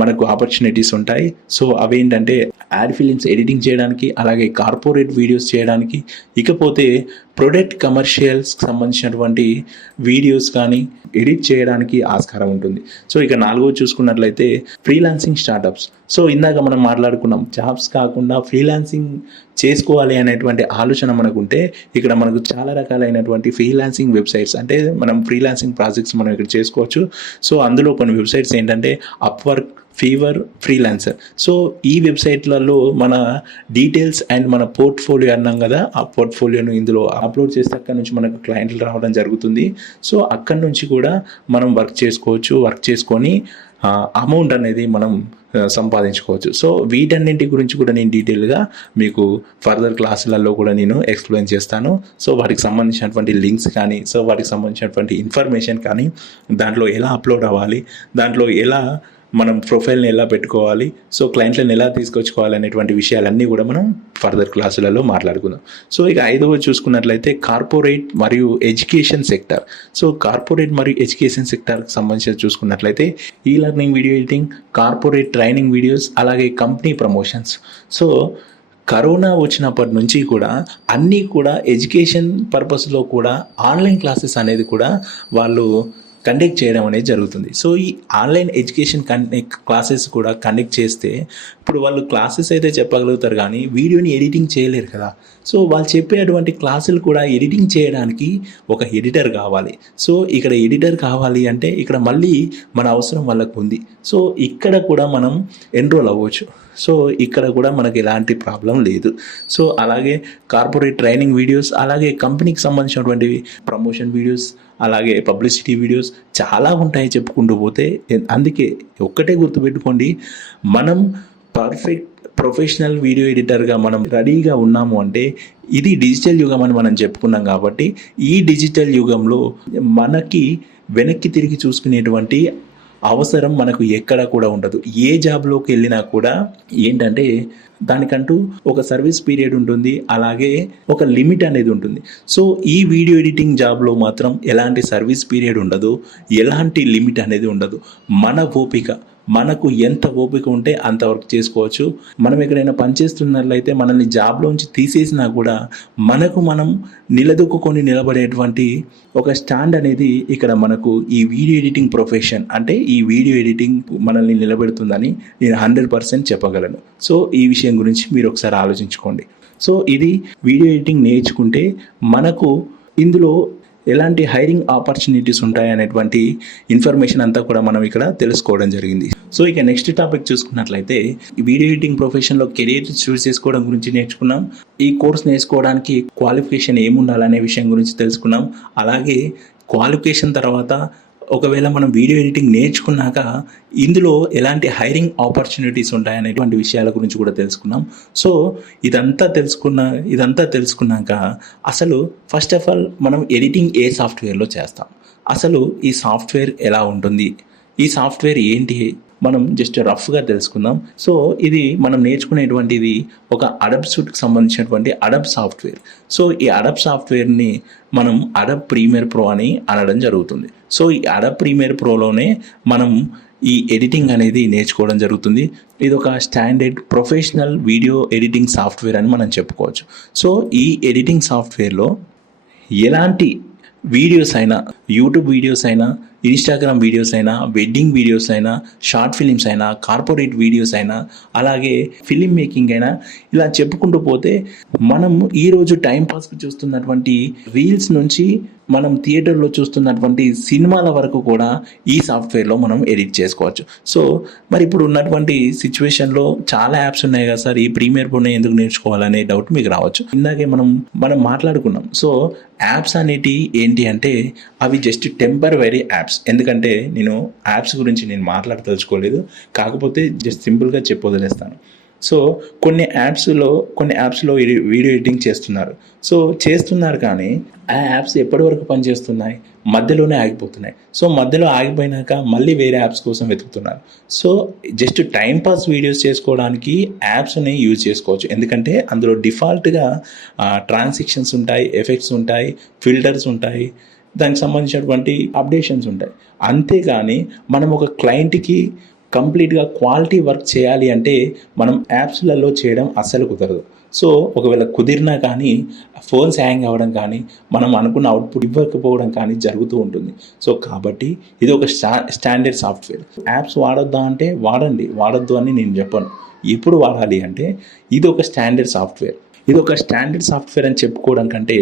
మనకు ఆపర్చునిటీస్ ఉంటాయి. సో అవేంటంటే యాడ్ ఫిలిమ్స్ ఎడిటింగ్ చేయడానికి, అలాగే కార్పొరేట్ వీడియోస్ చేయడానికి, ఇకపోతే ప్రొడక్ట్ కమర్షియల్స్కి సంబంధించినటువంటి వీడియోస్ కానీ ఎడిట్ చేయడానికి ఆస్కారం ఉంటుంది. సో ఇక 4వ చూసుకున్నట్లయితే ఫ్రీలాన్సింగ్ స్టార్టప్స్. సో ఇందాక మనం మాట్లాడుకున్నాం, జాబ్స్ కాకుండా ఫ్రీలాన్సింగ్ చేసుకోవాలి అనేటువంటి ఆలోచన మనకు ఉంటే ఇక్కడ మనకు చాలా రకాలైనటువంటి ఫ్రీలాన్సింగ్ వెబ్సైట్స్ అంటే మనం ఫ్రీలాన్సింగ్ ప్రాజెక్ట్స్ మనం ఇక్కడ చేసుకోవచ్చు. సో అందులో కొన్ని వెబ్సైట్స్ ఏంటంటే అప్వర్క్, ఫీవర్, ఫ్రీలాన్సర్. సో ఈ వెబ్సైట్లలో మన డీటెయిల్స్ అండ్ మన పోర్ట్ఫోలియో అన్నాం కదా, ఆ పోర్ట్ఫోలియోను ఇందులో అప్లోడ్ చేస్తే అక్కడ నుంచి మనకు క్లయింట్లు రావడం జరుగుతుంది. సో అక్కడి నుంచి కూడా మనం వర్క్ చేసుకోవచ్చు. వర్క్ చేసుకొని అమౌంట్ అనేది మనం సంపాదించుకోవచ్చు. సో వీటన్నింటి గురించి కూడా నేను డీటెయిల్గా మీకు ఫర్దర్ క్లాసులలో కూడా నేను ఎక్స్ప్లెయిన్ చేస్తాను. సో వాటికి సంబంధించినటువంటి లింక్స్ కానీ, సో వాటికి సంబంధించినటువంటి ఇన్ఫర్మేషన్ కానీ, దాంట్లో ఎలా అప్లోడ్ అవ్వాలి, దాంట్లో ఎలా మనం ప్రొఫైల్ని ఎలా పెట్టుకోవాలి, సో క్లయింట్లను ఎలా తీసుకొచ్చుకోవాలి అనేటువంటి విషయాలన్నీ కూడా మనం ఫర్దర్ క్లాసులలో మాట్లాడుకుందాం. సో ఇక 5వ చూసుకున్నట్లయితే కార్పొరేట్ మరియు ఎడ్యుకేషన్ సెక్టర్. సో కార్పొరేట్ మరియు ఎడ్యుకేషన్ సెక్టర్కి సంబంధించి చూసుకున్నట్లయితే ఈ learning, video editing, corporate training videos, అలాగే కంపెనీ ప్రమోషన్స్. సో కరోనా వచ్చినప్పటి నుంచి కూడా అన్నీ కూడా ఎడ్యుకేషన్ పర్పస్లో కూడా ఆన్లైన్ క్లాసెస్ అనేది కూడా వాళ్ళు కండక్ట్ చేయడం అనేది జరుగుతుంది. సో ఈ ఆన్లైన్ ఎడ్యుకేషన్ క్లాసెస్ కూడా కండక్ట్ చేస్తే ఇప్పుడు వాళ్ళు క్లాసెస్ అయితే చెప్పగలుగుతారు కానీ వీడియోని ఎడిటింగ్ చేయలేరు కదా. సో వాళ్ళు చెప్పేటువంటి క్లాసులు కూడా ఎడిటింగ్ చేయడానికి ఒక ఎడిటర్ కావాలి. సో ఇక్కడ ఎడిటర్ కావాలి అంటే ఇక్కడ మళ్ళీ మన అవసరం వాళ్ళకు ఉంది. సో ఇక్కడ కూడా మనం ఎన్రోల్ అవ్వచ్చు. సో ఇక్కడ కూడా మనకి ఎలాంటి ప్రాబ్లం లేదు. సో అలాగే కార్పొరేట్ ట్రైనింగ్ వీడియోస్, అలాగే కంపెనీకి సంబంధించినటువంటి ప్రమోషన్ వీడియోస్, అలాగే పబ్లిసిటీ వీడియోస్ చాలా ఉంటాయి చెప్పుకుంటూ పోతే. అందుకే ఒక్కటే గుర్తుపెట్టుకోండి, మనం పర్ఫెక్ట్ ప్రొఫెషనల్ వీడియో ఎడిటర్గా మనం రెడీగా ఉన్నాము అంటే ఇది డిజిటల్ యుగం అని మనం చెప్పుకున్నాం. కాబట్టి ఈ డిజిటల్ యుగంలో మనకి వెనక్కి తిరిగి చూసుకునేటువంటి అవసరం మనకు ఎక్కడ కూడా ఉండదు. ఏ జాబ్లోకి వెళ్ళినా కూడా ఏంటంటే దానికంటూ ఒక సర్వీస్ పీరియడ్ ఉంటుంది, అలాగే ఒక లిమిట్ అనేది ఉంటుంది. సో ఈ వీడియో ఎడిటింగ్ జాబ్లో మాత్రం ఎలాంటి సర్వీస్ పీరియడ్ ఉండదు, ఎలాంటి లిమిట్ అనేది ఉండదు. మన ఓపిక, మనకు ఎంత ఓపిక ఉంటే అంతవరకు చేసుకోవచ్చు. మనం ఎక్కడైనా పనిచేస్తున్నట్లయితే మనల్ని జాబ్లోంచి తీసేసినా కూడా మనకు మనం నిలదొక్కుని నిలబడేటువంటి ఒక స్టాండ్ అనేది ఇక్కడ మనకు ఈ వీడియో ఎడిటింగ్ ప్రొఫెషన్ అంటే ఈ వీడియో ఎడిటింగ్ మనల్ని నిలబెడుతుందని నేను 100% చెప్పగలను. సో ఈ విషయం గురించి మీరు ఒకసారి ఆలోచించుకోండి. సో ఇది వీడియో ఎడిటింగ్ నేర్చుకుంటే మనకు ఇందులో ఎలాంటి హైరింగ్ ఆపర్చునిటీస్ ఉంటాయి అనేటువంటి ఇన్ఫర్మేషన్ అంతా కూడా మనం ఇక్కడ తెలుసుకోవడం జరిగింది. సో ఇక నెక్స్ట్ టాపిక్ చూసుకున్నట్లయితే వీడియో ఎడిటింగ్ ప్రొఫెషన్లో కెరీర్ చూస్ చేసుకోవడం గురించి నేర్చుకున్నాం. ఈ కోర్స్ నేర్చుకోవడానికి క్వాలిఫికేషన్ ఏముండాలనే విషయం గురించి తెలుసుకున్నాం. అలాగే క్వాలిఫికేషన్ తర్వాత ఒకవేళ మనం వీడియో ఎడిటింగ్ నేర్చుకున్నాక ఇందులో ఎలాంటి హైరింగ్ ఆపర్చునిటీస్ ఉంటాయనేటువంటి విషయాల గురించి కూడా తెలుసుకున్నాం. సో ఇదంతా తెలుసుకున్నాక అసలు ఫస్ట్ ఆఫ్ ఆల్ మనం ఎడిటింగ్ ఏ సాఫ్ట్వేర్లో చేస్తాం, అసలు ఈ సాఫ్ట్వేర్ ఎలా ఉంటుంది, ఈ సాఫ్ట్వేర్ ఏంటి, మనం జస్ట్ రఫ్గా తెలుసుకుందాం. సో ఇది మనం నేర్చుకునేటువంటిది ఒక అడబ్ సూట్కి సంబంధించినటువంటి అడబ్ సాఫ్ట్వేర్. సో ఈ అడబ్ సాఫ్ట్వేర్ని మనం అడబ్ ప్రీమియర్ ప్రో అని అనడం జరుగుతుంది. సో ఈ అడబ్ ప్రీమియర్ ప్రోలోనే మనం ఈ ఎడిటింగ్ అనేది నేర్చుకోవడం జరుగుతుంది. ఇది ఒక standard professional video editing software అని మనం చెప్పుకోవచ్చు. సో ఈ ఎడిటింగ్ సాఫ్ట్వేర్లో ఎలాంటి వీడియోస్ అయినా, యూట్యూబ్ వీడియోస్ అయినా, ఇన్స్టాగ్రామ్ వీడియోస్ అయినా, వెడ్డింగ్ వీడియోస్ అయినా, షార్ట్ ఫిలిమ్స్ అయినా, కార్పొరేట్ వీడియోస్ అయినా, అలాగే ఫిలిం మేకింగ్ అయినా, ఇలా చెప్పుకుంటూ పోతే మనం ఈరోజు టైంపాస్కి చూస్తున్నటువంటి రీల్స్ నుంచి మనం థియేటర్లో చూస్తున్నటువంటి సినిమాల వరకు కూడా ఈ సాఫ్ట్వేర్లో మనం ఎడిట్ చేసుకోవచ్చు. సో మరి ఇప్పుడు ఉన్నటువంటి సిచ్యువేషన్లో చాలా యాప్స్ ఉన్నాయి కదా సార్, ఈ ప్రీమియర్ ప్రోని ఎందుకు నేర్చుకోవాలనే డౌట్ మీకు రావచ్చు. ఇందాకే మనం మాట్లాడుకున్నాం. సో యాప్స్ అనేటి ఏంటి అంటే అవి జస్ట్ టెంపరరీ యాప్స్. ఎందుకంటే నేను యాప్స్ గురించి నేను మాట్లాడదలుచుకోలేదు, కాకపోతే జస్ట్ సింపుల్గా చెప్పొదిలేస్తాను. సో కొన్ని యాప్స్లో వీడియో ఎడిటింగ్ చేస్తున్నారు కానీ ఆ యాప్స్ ఎప్పటి వరకు పనిచేస్తున్నాయి, మధ్యలోనే ఆగిపోతున్నాయి. సో మధ్యలో ఆగిపోయినాక మళ్ళీ వేరే యాప్స్ కోసం వెతుకుతున్నారు. సో జస్ట్ టైంపాస్ వీడియోస్ చేసుకోవడానికి యాప్స్ని యూజ్ చేసుకోవచ్చు. ఎందుకంటే అందులో డిఫాల్ట్గా ట్రాన్సాక్షన్స్ ఉంటాయి, ఎఫెక్ట్స్ ఉంటాయి, ఫిల్టర్స్ ఉంటాయి, దానికి సంబంధించినటువంటి అప్డేషన్స్ ఉంటాయి. అంతేగాని మనం ఒక క్లయింట్కి కంప్లీట్గా క్వాలిటీ వర్క్ చేయాలి అంటే మనం యాప్స్లలో చేయడం అస్సలు కుదరదు. సో ఒకవేళ కుదిరినా కానీ ఫోన్స్ హ్యాంగ్ అవ్వడం కానీ, మనం అనుకున్న అవుట్పుట్ ఇవ్వకపోవడం కానీ జరుగుతూ ఉంటుంది. సో కాబట్టి ఇది ఒక స్టాండర్డ్ సాఫ్ట్వేర్. యాప్స్ వాడొద్దా అంటే వాడండి, వాడొద్దు అని నేను చెప్పను. ఎప్పుడు వాడాలి అంటే ఇది ఒక స్టాండర్డ్ సాఫ్ట్వేర్. ఇది ఒక స్టాండర్డ్ సాఫ్ట్వేర్ అని చెప్పుకోవడం కంటే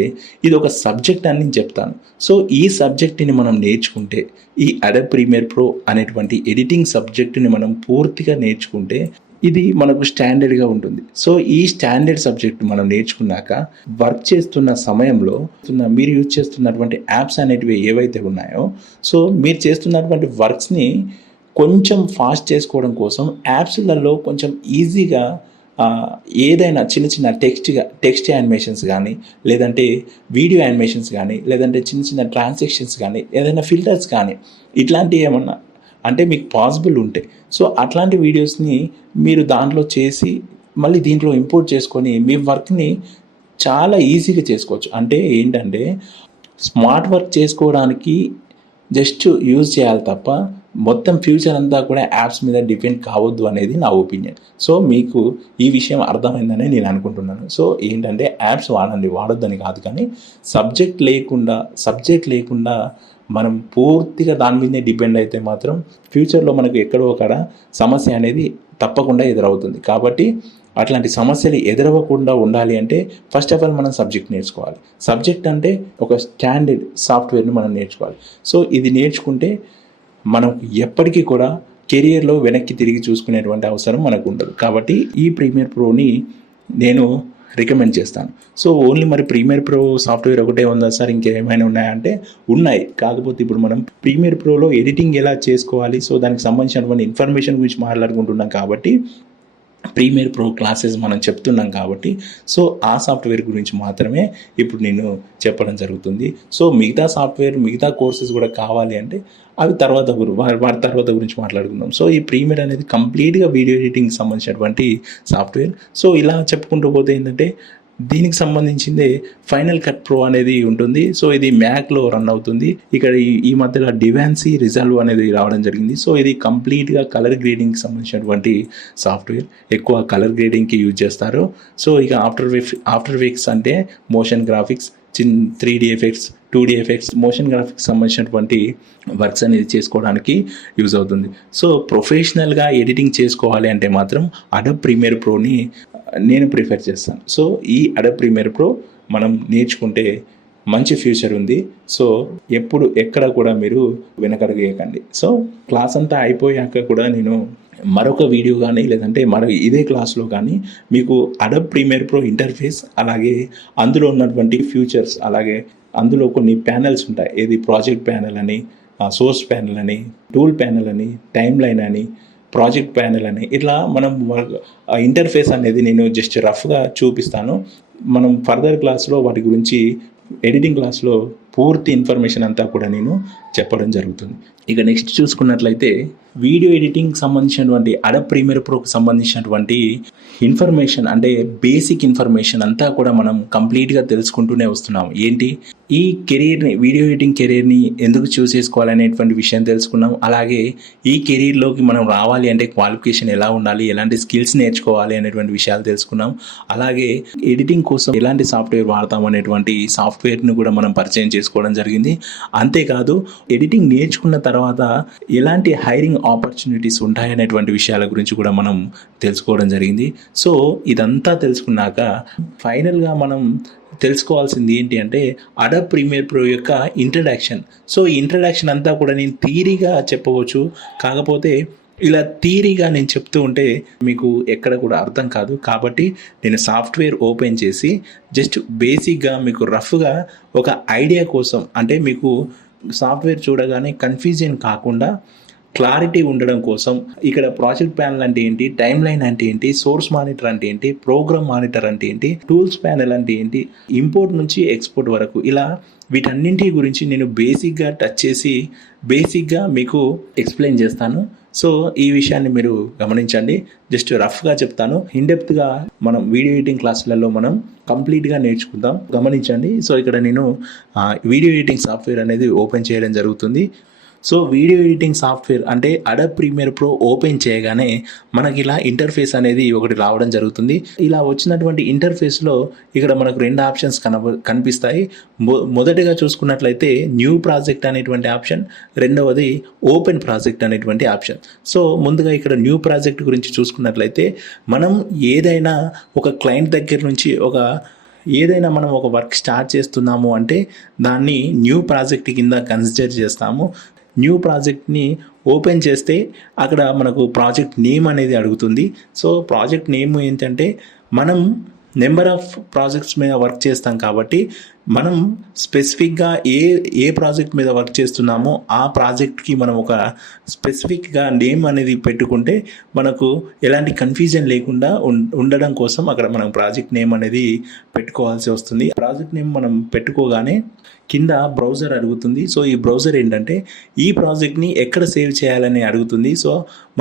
ఇది ఒక సబ్జెక్ట్ అని నేను చెప్తాను. సో ఈ సబ్జెక్ట్ని మనం నేర్చుకుంటే, ఈ అడబ్ ప్రీమియర్ ప్రో అనేటువంటి ఎడిటింగ్ సబ్జెక్ట్ని మనం పూర్తిగా నేర్చుకుంటే ఇది మనకు స్టాండర్డ్గా ఉంటుంది. సో ఈ స్టాండర్డ్ సబ్జెక్ట్ మనం నేర్చుకున్నాక వర్క్ చేస్తున్న సమయంలో మీరు యూజ్ చేస్తున్నటువంటి యాప్స్ అనేటివి ఏవైతే ఉన్నాయో, సో మీరు చేస్తున్నటువంటి వర్క్స్ని కొంచెం ఫాస్ట్ చేసుకోవడం కోసం యాప్స్లలో కొంచెం ఈజీగా ఏదైనా చిన్న టెక్స్ట్ యానిమేషన్స్ కానీ, లేదంటే వీడియో యానిమేషన్స్ కానీ, లేదంటే చిన్న ట్రాన్సాక్షన్స్ కానీ, ఏదైనా ఫిల్టర్స్ కానీ, ఇట్లాంటివి ఏమన్నా అంటే మీకు పాసిబుల్ ఉంటే సో అట్లాంటి వీడియోస్ని మీరు దాంట్లో చేసి మళ్ళీ దీంట్లో ఇంపోర్ట్ చేసుకొని మీ వర్క్ని చాలా ఈజీగా చేసుకోవచ్చు. అంటే ఏంటంటే స్మార్ట్ వర్క్ చేసుకోవడానికి జస్ట్ యూజ్ చేయాలి తప్ప మొత్తం ఫ్యూచర్ అంతా కూడా యాప్స్ మీద డిపెండ్ కావద్దు అనేది నా ఒపీనియన్. సో మీకు ఈ విషయం అర్థమైందని నేను అనుకుంటున్నాను. సో ఏంటంటే యాప్స్ వాడొద్దని కాదు, కానీ సబ్జెక్ట్ లేకుండా మనం పూర్తిగా దాని మీదనే డిపెండ్ అయితే మాత్రం ఫ్యూచర్లో మనకు ఎక్కడో అక్కడ సమస్య అనేది తప్పకుండా ఎదురవుతుంది. కాబట్టి అట్లాంటి సమస్యలు ఎదురవ్వకుండా ఉండాలి అంటే ఫస్ట్ ఆఫ్ ఆల్ మనం సబ్జెక్ట్ నేర్చుకోవాలి. సబ్జెక్ట్ అంటే ఒక స్టాండర్డ్ సాఫ్ట్వేర్ని మనం నేర్చుకోవాలి. సో ఇది నేర్చుకుంటే మనం ఎప్పటికీ కూడా కెరియర్లో వెనక్కి తిరిగి చూసుకునేటువంటి అవసరం మనకు ఉండదు. కాబట్టి ఈ ప్రీమియర్ ప్రోని నేను రికమెండ్ చేస్తాను. సో ఓన్లీ మరి ప్రీమియర్ ప్రో సాఫ్ట్వేర్ ఒకటే ఉందా సార్, ఇంకేమైనా ఉన్నాయంటే ఉన్నాయి. కాకపోతే ఇప్పుడు మనం ప్రీమియర్ ప్రోలో ఎడిటింగ్ ఎలా చేసుకోవాలి, సో దానికి సంబంధించినటువంటి ఇన్ఫర్మేషన్ గురించి మాట్లాడుకుంటున్నాం కాబట్టి ప్రీమియర్ ప్రో క్లాసెస్ మనం చెప్తున్నాం కాబట్టి సో ఆ సాఫ్ట్వేర్ గురించి మాత్రమే ఇప్పుడు నేను చెప్పడం జరుగుతుంది. సో మిగతా కోర్సెస్ కూడా కావాలి అంటే అవి వాటి తర్వాత గురించి మాట్లాడుకుందాం. సో ఈ ప్రీమియర్ అనేది కంప్లీట్గా వీడియో ఎడిటింగ్కి సంబంధించినటువంటి సాఫ్ట్వేర్. సో ఇలా చెప్పుకుంటూ పోతే ఏంటంటే దీనికి సంబంధించిందే ఫైనల్ కట్ ప్రో అనేది ఉంటుంది. సో ఇది మ్యాక్లో రన్ అవుతుంది. ఇక్కడ ఈ మధ్యలో డివాన్సీ రిజల్వ్ అనేది రావడం జరిగింది. సో ఇది కంప్లీట్గా కలర్ గ్రేడింగ్కి సంబంధించినటువంటి సాఫ్ట్వేర్. ఎక్కువ కలర్ గ్రేడింగ్కి యూజ్ చేస్తారు. సో ఇక ఆఫ్టర్ ఎఫెక్ట్స్ అంటే motion graphics, 3D effects, 2D effects, motion graphics సంబంధించినటువంటి వర్క్స్ అనేది చేసుకోవడానికి యూజ్ అవుతుంది. సో ప్రొఫెషనల్గా ఎడిటింగ్ చేసుకోవాలి అంటే మాత్రం అడబ్ ప్రీమియర్ ప్రోని నేను ప్రిఫర్ చేస్తాను. సో ఈ అడబ్ ప్రీమియర్ ప్రో మనం నేర్చుకుంటే మంచి ఫ్యూచర్ ఉంది. సో ఎప్పుడు ఎక్కడ కూడా మీరు వెనకడుగేయకండి. సో క్లాస్ అంతా అయిపోయాక కూడా నేను మరొక వీడియో కానీ లేదంటే ఇదే క్లాస్లో కానీ మీకు అడోబ్ ప్రీమియర్ ప్రో ఇంటర్ఫేస్, అలాగే అందులో ఉన్నటువంటి ఫ్యూచర్స్, అలాగే అందులో కొన్ని ప్యానెల్స్ ఉంటాయి. ఏది ప్రాజెక్ట్ ప్యానెల్ అని, సోర్స్ ప్యానెల్ అని, టూల్ ప్యానెల్ అని, టైమ్ లైన్ అని, ప్రాజెక్ట్ ప్యానెల్ అని, ఇట్లా మనం ఇంటర్ఫేస్ అనేది నేను జస్ట్ రఫ్గా చూపిస్తాను. మనం ఫర్దర్ క్లాస్లో వాటి గురించి ఎడిటింగ్ క్లాస్లో పూర్తి ఇన్ఫర్మేషన్ అంతా కూడా నేను చెప్పడం జరుగుతుంది. ఇక నెక్స్ట్ చూసుకున్నట్లయితే వీడియో ఎడిటింగ్ సంబంధించినటువంటి అడోబ్ ప్రీమియర్ ప్రోకి సంబంధించినటువంటి ఇన్ఫర్మేషన్, అంటే బేసిక్ ఇన్ఫర్మేషన్ అంతా కూడా మనం కంప్లీట్గా తెలుసుకుంటూనే వస్తున్నాం. ఏంటి ఈ కెరీర్ని, వీడియో ఎడిటింగ్ కెరీర్ని ఎందుకు చూస్ చేసుకోవాలనేటువంటి విషయం తెలుసుకున్నాం. అలాగే ఈ కెరీర్లోకి మనం రావాలి అంటే క్వాలిఫికేషన్ ఎలా ఉండాలి, ఎలాంటి స్కిల్స్ నేర్చుకోవాలి అనేటువంటి విషయాలు తెలుసుకున్నాం. అలాగే ఎడిటింగ్ కోసం ఎలాంటి సాఫ్ట్వేర్ వాడతాం అనేటువంటి సాఫ్ట్వేర్ని కూడా మనం పరిచయం చేసుకోవడం జరిగింది. అంతేకాదు ఎడిటింగ్ నేర్చుకున్న తర్వాత ఎలాంటి హైరింగ్ ఆపర్చునిటీస్ ఉంటాయనేటువంటి విషయాల గురించి కూడా మనం తెలుసుకోవడం జరిగింది. సో ఇదంతా తెలుసుకున్నాక ఫైనల్గా మనం తెలుసుకోవాల్సింది ఏంటి అంటే అడోబ్ ప్రీమియర్ ప్రో యొక్క ఇంట్రడక్షన్. సో ఈ ఇంట్రడక్షన్ అంతా కూడా నేను థియరీగా చెప్పవచ్చు. కాకపోతే ఇలా థియరీగా నేను చెప్తూ ఉంటే మీకు ఎక్కడ కూడా అర్థం కాదు. కాబట్టి నేను సాఫ్ట్వేర్ ఓపెన్ చేసి జస్ట్ బేసిక్గా మీకు రఫ్గా ఒక ఐడియా కోసం, అంటే మీకు సాఫ్ట్వేర్ చూడగానే కన్ఫ్యూజన్ కాకుండా క్లారిటీ ఉండడం కోసం ఇక్కడ ప్రాజెక్ట్ ప్యానెల్ అంటే ఏంటి, టైమ్ లైన్ అంటే ఏంటి, సోర్స్ మానిటర్ అంటే ఏంటి, ప్రోగ్రామ్ మానిటర్ అంటే ఏంటి, టూల్స్ ప్యానెల్ అంటే ఏంటి, ఇంపోర్ట్ నుంచి ఎక్స్పోర్ట్ వరకు, ఇలా వీటన్నింటి గురించి నేను బేసిక్గా టచ్ చేసి బేసిక్గా మీకు ఎక్స్ప్లెయిన్ చేస్తాను. సో ఈ విషయాన్ని మీరు గమనించండి. జస్ట్ రఫ్గా చెప్తాను. ఇన్డెప్త్గా మనం వీడియో ఎడిటింగ్ క్లాసులలో మనం కంప్లీట్గా నేర్చుకుందాం. గమనించండి. సో ఇక్కడ నేను వీడియో ఎడిటింగ్ సాఫ్ట్వేర్ అనేది ఓపెన్ చేయడం జరుగుతుంది. సో వీడియో ఎడిటింగ్ సాఫ్ట్వేర్ అంటే అడోబ్ ప్రీమియర్ ప్రో ఓపెన్ చేయగానే మనకి ఇలా ఇంటర్ఫేస్ అనేది ఒకటి రావడం జరుగుతుంది. ఇలా వచ్చినటువంటి ఇంటర్ఫేస్లో ఇక్కడ మనకు 2 ఆప్షన్స్ కనిపిస్తాయి. మొదటిగా చూసుకున్నట్లయితే న్యూ ప్రాజెక్ట్ అనేటువంటి ఆప్షన్, రెండవది ఓపెన్ ప్రాజెక్ట్ అనేటువంటి ఆప్షన్. సో ముందుగా ఇక్కడ న్యూ ప్రాజెక్ట్ గురించి చూసుకున్నట్లయితే మనం ఏదైనా ఒక క్లయింట్ దగ్గర నుంచి మనం ఒక వర్క్ స్టార్ట్ చేస్తున్నాము అంటే దాన్ని న్యూ ప్రాజెక్ట్ కింద కన్సిడర్ చేస్తాము. న్యూ ప్రాజెక్ట్ని ఓపెన్ చేస్తే అక్కడ మనకు ప్రాజెక్ట్ నేమ్ అనేది అడుగుతుంది. సో ప్రాజెక్ట్ నేమ్ ఏంటంటే మనం నెంబర్ ఆఫ్ ప్రాజెక్ట్స్ మీద వర్క్ చేస్తాం కాబట్టి మనం స్పెసిఫిక్గా ఏ ప్రాజెక్ట్ మీద వర్క్ చేస్తున్నామో ఆ ప్రాజెక్ట్కి మనం ఒక స్పెసిఫిక్గా నేమ్ అనేది పెట్టుకుంటే మనకు ఎలాంటి కన్ఫ్యూజన్ లేకుండా ఉండడం కోసం అక్కడ మనం ప్రాజెక్ట్ నేమ్ అనేది పెట్టుకోవాల్సి వస్తుంది. ప్రాజెక్ట్ నేమ్ మనం పెట్టుకోగానే కింద బ్రౌజర్ అడుగుతుంది. సో ఈ బ్రౌజర్ ఏంటంటే ఈ ప్రాజెక్ట్ని ఎక్కడ సేవ్ చేయాలని అడుగుతుంది. సో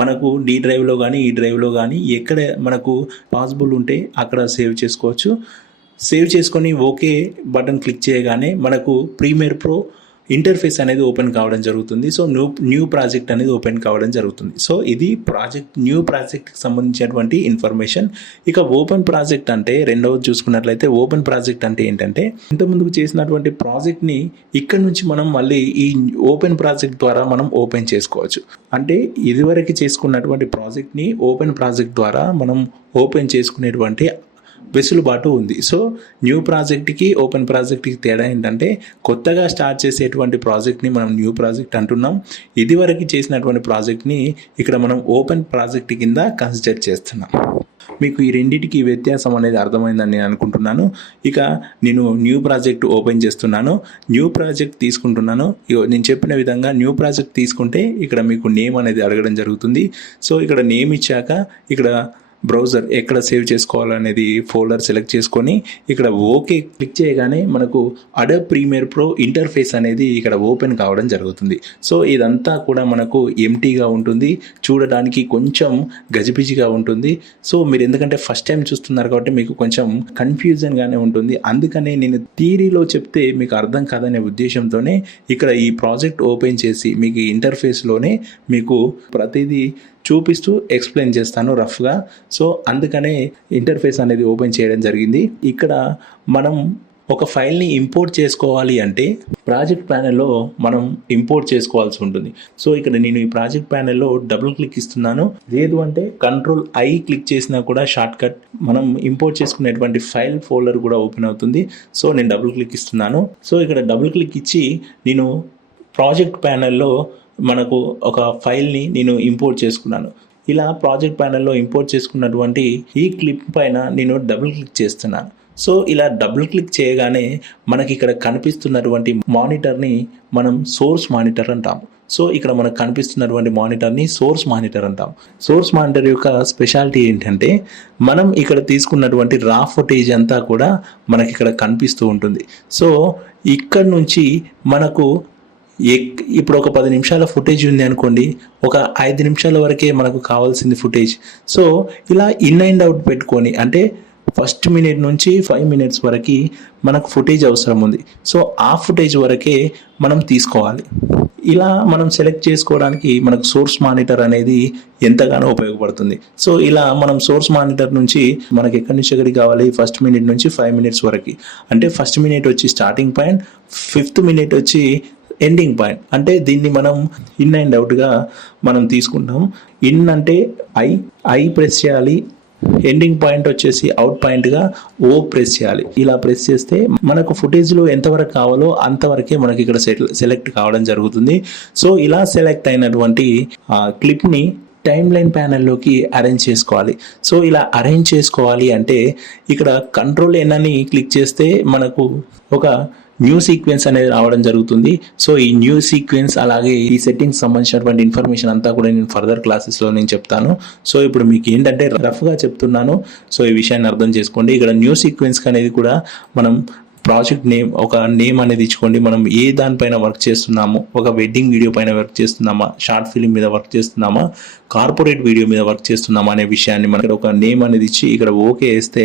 మనకు డి డ్రైవ్లో కానీ ఈ డ్రైవ్లో కానీ ఎక్కడ మనకు పాసిబుల్ ఉంటే అక్కడ సేవ్ చేసుకోవచ్చు. సేవ్ చేసుకొని ఓకే బటన్ క్లిక్ చేయగానే మనకు ప్రీమియర్ ప్రో ఇంటర్ఫేస్ అనేది ఓపెన్ కావడం జరుగుతుంది. సో న్యూ ప్రాజెక్ట్ అనేది ఓపెన్ కావడం జరుగుతుంది. సో ఇది న్యూ ప్రాజెక్ట్కి సంబంధించినటువంటి ఇన్ఫర్మేషన్. ఇక ఓపెన్ ప్రాజెక్ట్ అంటే రెండవది చూసుకున్నట్లయితే ఓపెన్ ప్రాజెక్ట్ అంటే ఏంటంటే ఇంతకుముందుకు చేసినటువంటి ప్రాజెక్ట్ని ఇక్కడ నుంచి మనం మళ్ళీ ఈ ఓపెన్ ప్రాజెక్ట్ ద్వారా మనం ఓపెన్ చేసుకోవచ్చు. అంటే ఇదివరకు చేసుకున్నటువంటి ప్రాజెక్ట్ని ఓపెన్ ప్రాజెక్ట్ ద్వారా మనం ఓపెన్ చేసుకునేటువంటి వెసులుబాటు ఉంది. సో న్యూ ప్రాజెక్ట్కి ఓపెన్ ప్రాజెక్ట్కి తేడా ఏంటంటే కొత్తగా స్టార్ట్ చేసేటువంటి ప్రాజెక్ట్ని మనం న్యూ ప్రాజెక్ట్ అంటున్నాం. ఇదివరకు చేసినటువంటి ప్రాజెక్ట్ని ఇక్కడ మనం ఓపెన్ ప్రాజెక్ట్ కింద కన్సిడర్ చేస్తున్నాం. మీకు ఈ రెండింటికి వ్యత్యాసం అనేది అర్థమైందని నేను అనుకుంటున్నాను. ఇక నేను న్యూ ప్రాజెక్ట్ ఓపెన్ చేస్తున్నాను, న్యూ ప్రాజెక్ట్ తీసుకుంటున్నాను. నేను చెప్పిన విధంగా న్యూ ప్రాజెక్ట్ తీసుకుంటే ఇక్కడ మీకు నేమ్ అనేది అడగడం జరుగుతుంది. సో ఇక్కడ నేమ్ ఇచ్చాక ఇక్కడ బ్రౌజర్ ఎక్కడ సేవ్ చేసుకోవాలనేది ఫోల్డర్ సెలెక్ట్ చేసుకొని ఇక్కడ ఓకే క్లిక్ చేయగానే మనకు అడోబ్ ప్రీమియర్ ప్రో ఇంటర్ఫేస్ అనేది ఇక్కడ ఓపెన్ కావడం జరుగుతుంది. సో ఇదంతా కూడా మనకు ఎంటీగా ఉంటుంది, చూడడానికి కొంచెం గజిబిజిగా ఉంటుంది. సో మీరు ఎందుకంటే ఫస్ట్ టైం చూస్తున్నారు కాబట్టి మీకు కొంచెం కన్ఫ్యూజన్గానే ఉంటుంది. అందుకనే నేను థియరీలో చెప్తే మీకు అర్థం కాదనే ఉద్దేశంతోనే ఇక్కడ ఈ ప్రాజెక్ట్ ఓపెన్ చేసి మీకు ఈ ఇంటర్ఫేస్లోనే మీకు ప్రతిదీ చూపిస్తూ ఎక్స్ప్లెయిన్ చేస్తాను రఫ్గా. సో అందుకనే ఇంటర్ఫేస్ అనేది ఓపెన్ చేయడం జరిగింది. ఇక్కడ మనం ఒక ఫైల్ని ఇంపోర్ట్ చేసుకోవాలి అంటే ప్రాజెక్ట్ ప్యానెల్లో మనం ఇంపోర్ట్ చేసుకోవాల్సి ఉంటుంది. సో ఇక్కడ నేను ఈ ప్రాజెక్ట్ ప్యానెల్లో డబుల్ క్లిక్ ఇస్తున్నాను. లేదు అంటే Ctrl+I క్లిక్ చేసినా కూడా షార్ట్ కట్ మనం ఇంపోర్ట్ చేసుకునేటువంటి ఫైల్ ఫోల్డర్ కూడా ఓపెన్ అవుతుంది. సో నేను డబుల్ క్లిక్ ఇస్తున్నాను. సో ఇక్కడ డబుల్ క్లిక్ ఇచ్చి నేను ప్రాజెక్ట్ ప్యానెల్లో మనకు ఒక ఫైల్ని నేను ఇంపోర్ట్ చేసుకున్నాను. ఇలా ప్రాజెక్ట్ ప్యానెల్లో ఇంపోర్ట్ చేసుకున్నటువంటి ఈ క్లిప్ పైన నేను డబుల్ క్లిక్ చేస్తున్నాను. సో ఇలా డబుల్ క్లిక్ చేయగానే మనకి ఇక్కడ కనిపిస్తున్నటువంటి మానిటర్ని మనం సోర్స్ మానిటర్ అంటాము. సో ఇక్కడ మనకు కనిపిస్తున్నటువంటి మానిటర్ని సోర్స్ మానిటర్ అంటాం. సోర్స్ మానిటర్ యొక్క స్పెషాలిటీ ఏంటంటే మనం ఇక్కడ తీసుకున్నటువంటి రా ఫుటేజ్ అంతా కూడా మనకి ఇక్కడ కనిపిస్తూ ఉంటుంది. సో ఇక్కడ నుంచి మనకు ఇప్పుడు ఒక 10 నిమిషాల ఫుటేజ్ ఉంది అనుకోండి, ఒక 5 నిమిషాల వరకే మనకు కావాల్సింది ఫుటేజ్. సో ఇలా ఇన్ అండ్ అవుట్ పెట్టుకొని అంటే ఫస్ట్ మినిట్ నుంచి 5 మినిట్స్ వరకు మనకు ఫుటేజ్ అవసరం ఉంది. సో ఆ ఫుటేజ్ వరకే మనం తీసుకోవాలి. ఇలా మనం సెలెక్ట్ చేసుకోవడానికి మనకు సోర్స్ మానిటర్ అనేది ఎంతగానో ఉపయోగపడుతుంది. సో ఇలా మనం సోర్స్ మానిటర్ నుంచి మనకి ఎక్కడి నుంచి ఎక్కడికి కావాలి, ఫస్ట్ మినిట్ నుంచి 5 మినిట్స్ వరకు. అంటే ఫస్ట్ మినిట్ వచ్చి స్టార్టింగ్ పాయింట్, 5th మినిట్ వచ్చి ఎండింగ్ పాయింట్. అంటే దీన్ని మనం ఇన్ అండ్ అవుట్గా మనం తీసుకుంటాం. ఇన్ అంటే ఐ ప్రెస్ చేయాలి, ఎండింగ్ పాయింట్ వచ్చేసి అవుట్ పాయింట్గా ఓ ప్రెస్ చేయాలి. ఇలా ప్రెస్ చేస్తే మనకు ఫుటేజ్లో ఎంతవరకు కావాలో అంతవరకే మనకి ఇక్కడ సెలెక్ట్ కావడం జరుగుతుంది. సో ఇలా సెలెక్ట్ అయినటువంటి క్లిప్ని టైమ్ లైన్ ప్యానెల్లోకి అరేంజ్ చేసుకోవాలి. సో ఇలా అరేంజ్ చేసుకోవాలి అంటే ఇక్కడ Ctrl+N అని క్లిక్ చేస్తే మనకు ఒక న్యూ సీక్వెన్స్ అనేది రావడం జరుగుతుంది. సో ఈ న్యూ సీక్వెన్స్ అలాగే ఈ సెట్టింగ్స్ సంబంధించినటువంటి ఇన్ఫర్మేషన్ అంతా కూడా నేను ఫర్దర్ క్లాసెస్లో నేను చెప్తాను. సో ఇప్పుడు మీకు ఏంటంటే రఫ్గా చెప్తున్నాను. సో ఈ విషయాన్ని అర్థం చేసుకోండి. ఇక్కడ న్యూ సీక్వెన్స్ అనేది కూడా మనం ప్రాజెక్ట్ నేమ్ ఒక నేమ్ అనేది ఇచ్చుకోండి. మనం ఏ దానిపైన వర్క్ చేస్తున్నాము, ఒక వెడ్డింగ్ వీడియో పైన వర్క్ చేస్తున్నామా, షార్ట్ ఫిల్మ్ మీద వర్క్ చేస్తున్నామా, కార్పొరేట్ వీడియో మీద వర్క్ చేస్తున్నామా అనే విషయాన్ని మనకి ఒక నేమ్ అనేది ఇచ్చి ఇక్కడ ఓకే వేస్తే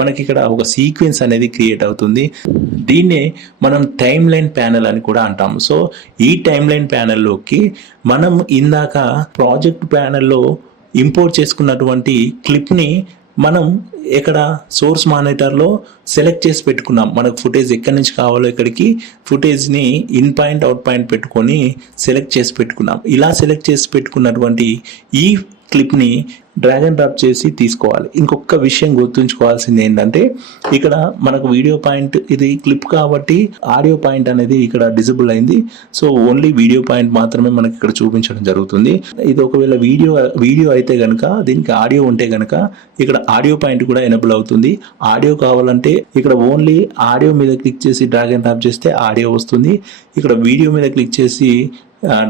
మనకి ఇక్కడ ఒక సీక్వెన్స్ అనేది క్రియేట్ అవుతుంది. దీన్నే మనం టైమ్ లైన్ ప్యానెల్ అని కూడా అంటాము. సో ఈ టైమ్ లైన్ ప్యానెల్లోకి మనం ఇందాక ప్రాజెక్ట్ ప్యానెల్లో ఇంపోర్ట్ చేసుకున్నటువంటి క్లిప్ని మనం ఇక్కడ సోర్స్ మానిటర్లో సెలెక్ట్ చేసి పెట్టుకున్నాం. మనకు ఫుటేజ్ ఎక్కడి నుంచి కావాలో ఇక్కడికి ఫుటేజ్ని ఇన్ పాయింట్ అవుట్ పాయింట్ పెట్టుకొని సెలెక్ట్ చేసి పెట్టుకున్నాం. ఇలా సెలెక్ట్ చేసి పెట్టుకున్నటువంటి ఈ క్లిప్ని డ్రాగ్ అండ్ డ్రాప్ చేసి తీసుకోవాలి. ఇంకొక విషయం గుర్తుంచుకోవాల్సింది ఏంటంటే ఇక్కడ మనకు వీడియో పాయింట్ ఇది క్లిప్ కాబట్టి ఆడియో పాయింట్ అనేది ఇక్కడ డిజబుల్ అయింది. సో ఓన్లీ వీడియో పాయింట్ మాత్రమే మనకి ఇక్కడ చూపించడం జరుగుతుంది. ఇది ఒకవేళ వీడియో అయితే కనుక దీనికి ఆడియో ఉంటే కనుక ఇక్కడ ఆడియో పాయింట్ కూడా ఎనేబుల్ అవుతుంది. ఆడియో కావాలంటే ఇక్కడ ఓన్లీ ఆడియో మీద క్లిక్ చేసి డ్రాగ్ అండ్ డ్రాప్ చేస్తే ఆడియో వస్తుంది. ఇక్కడ వీడియో మీద క్లిక్ చేసి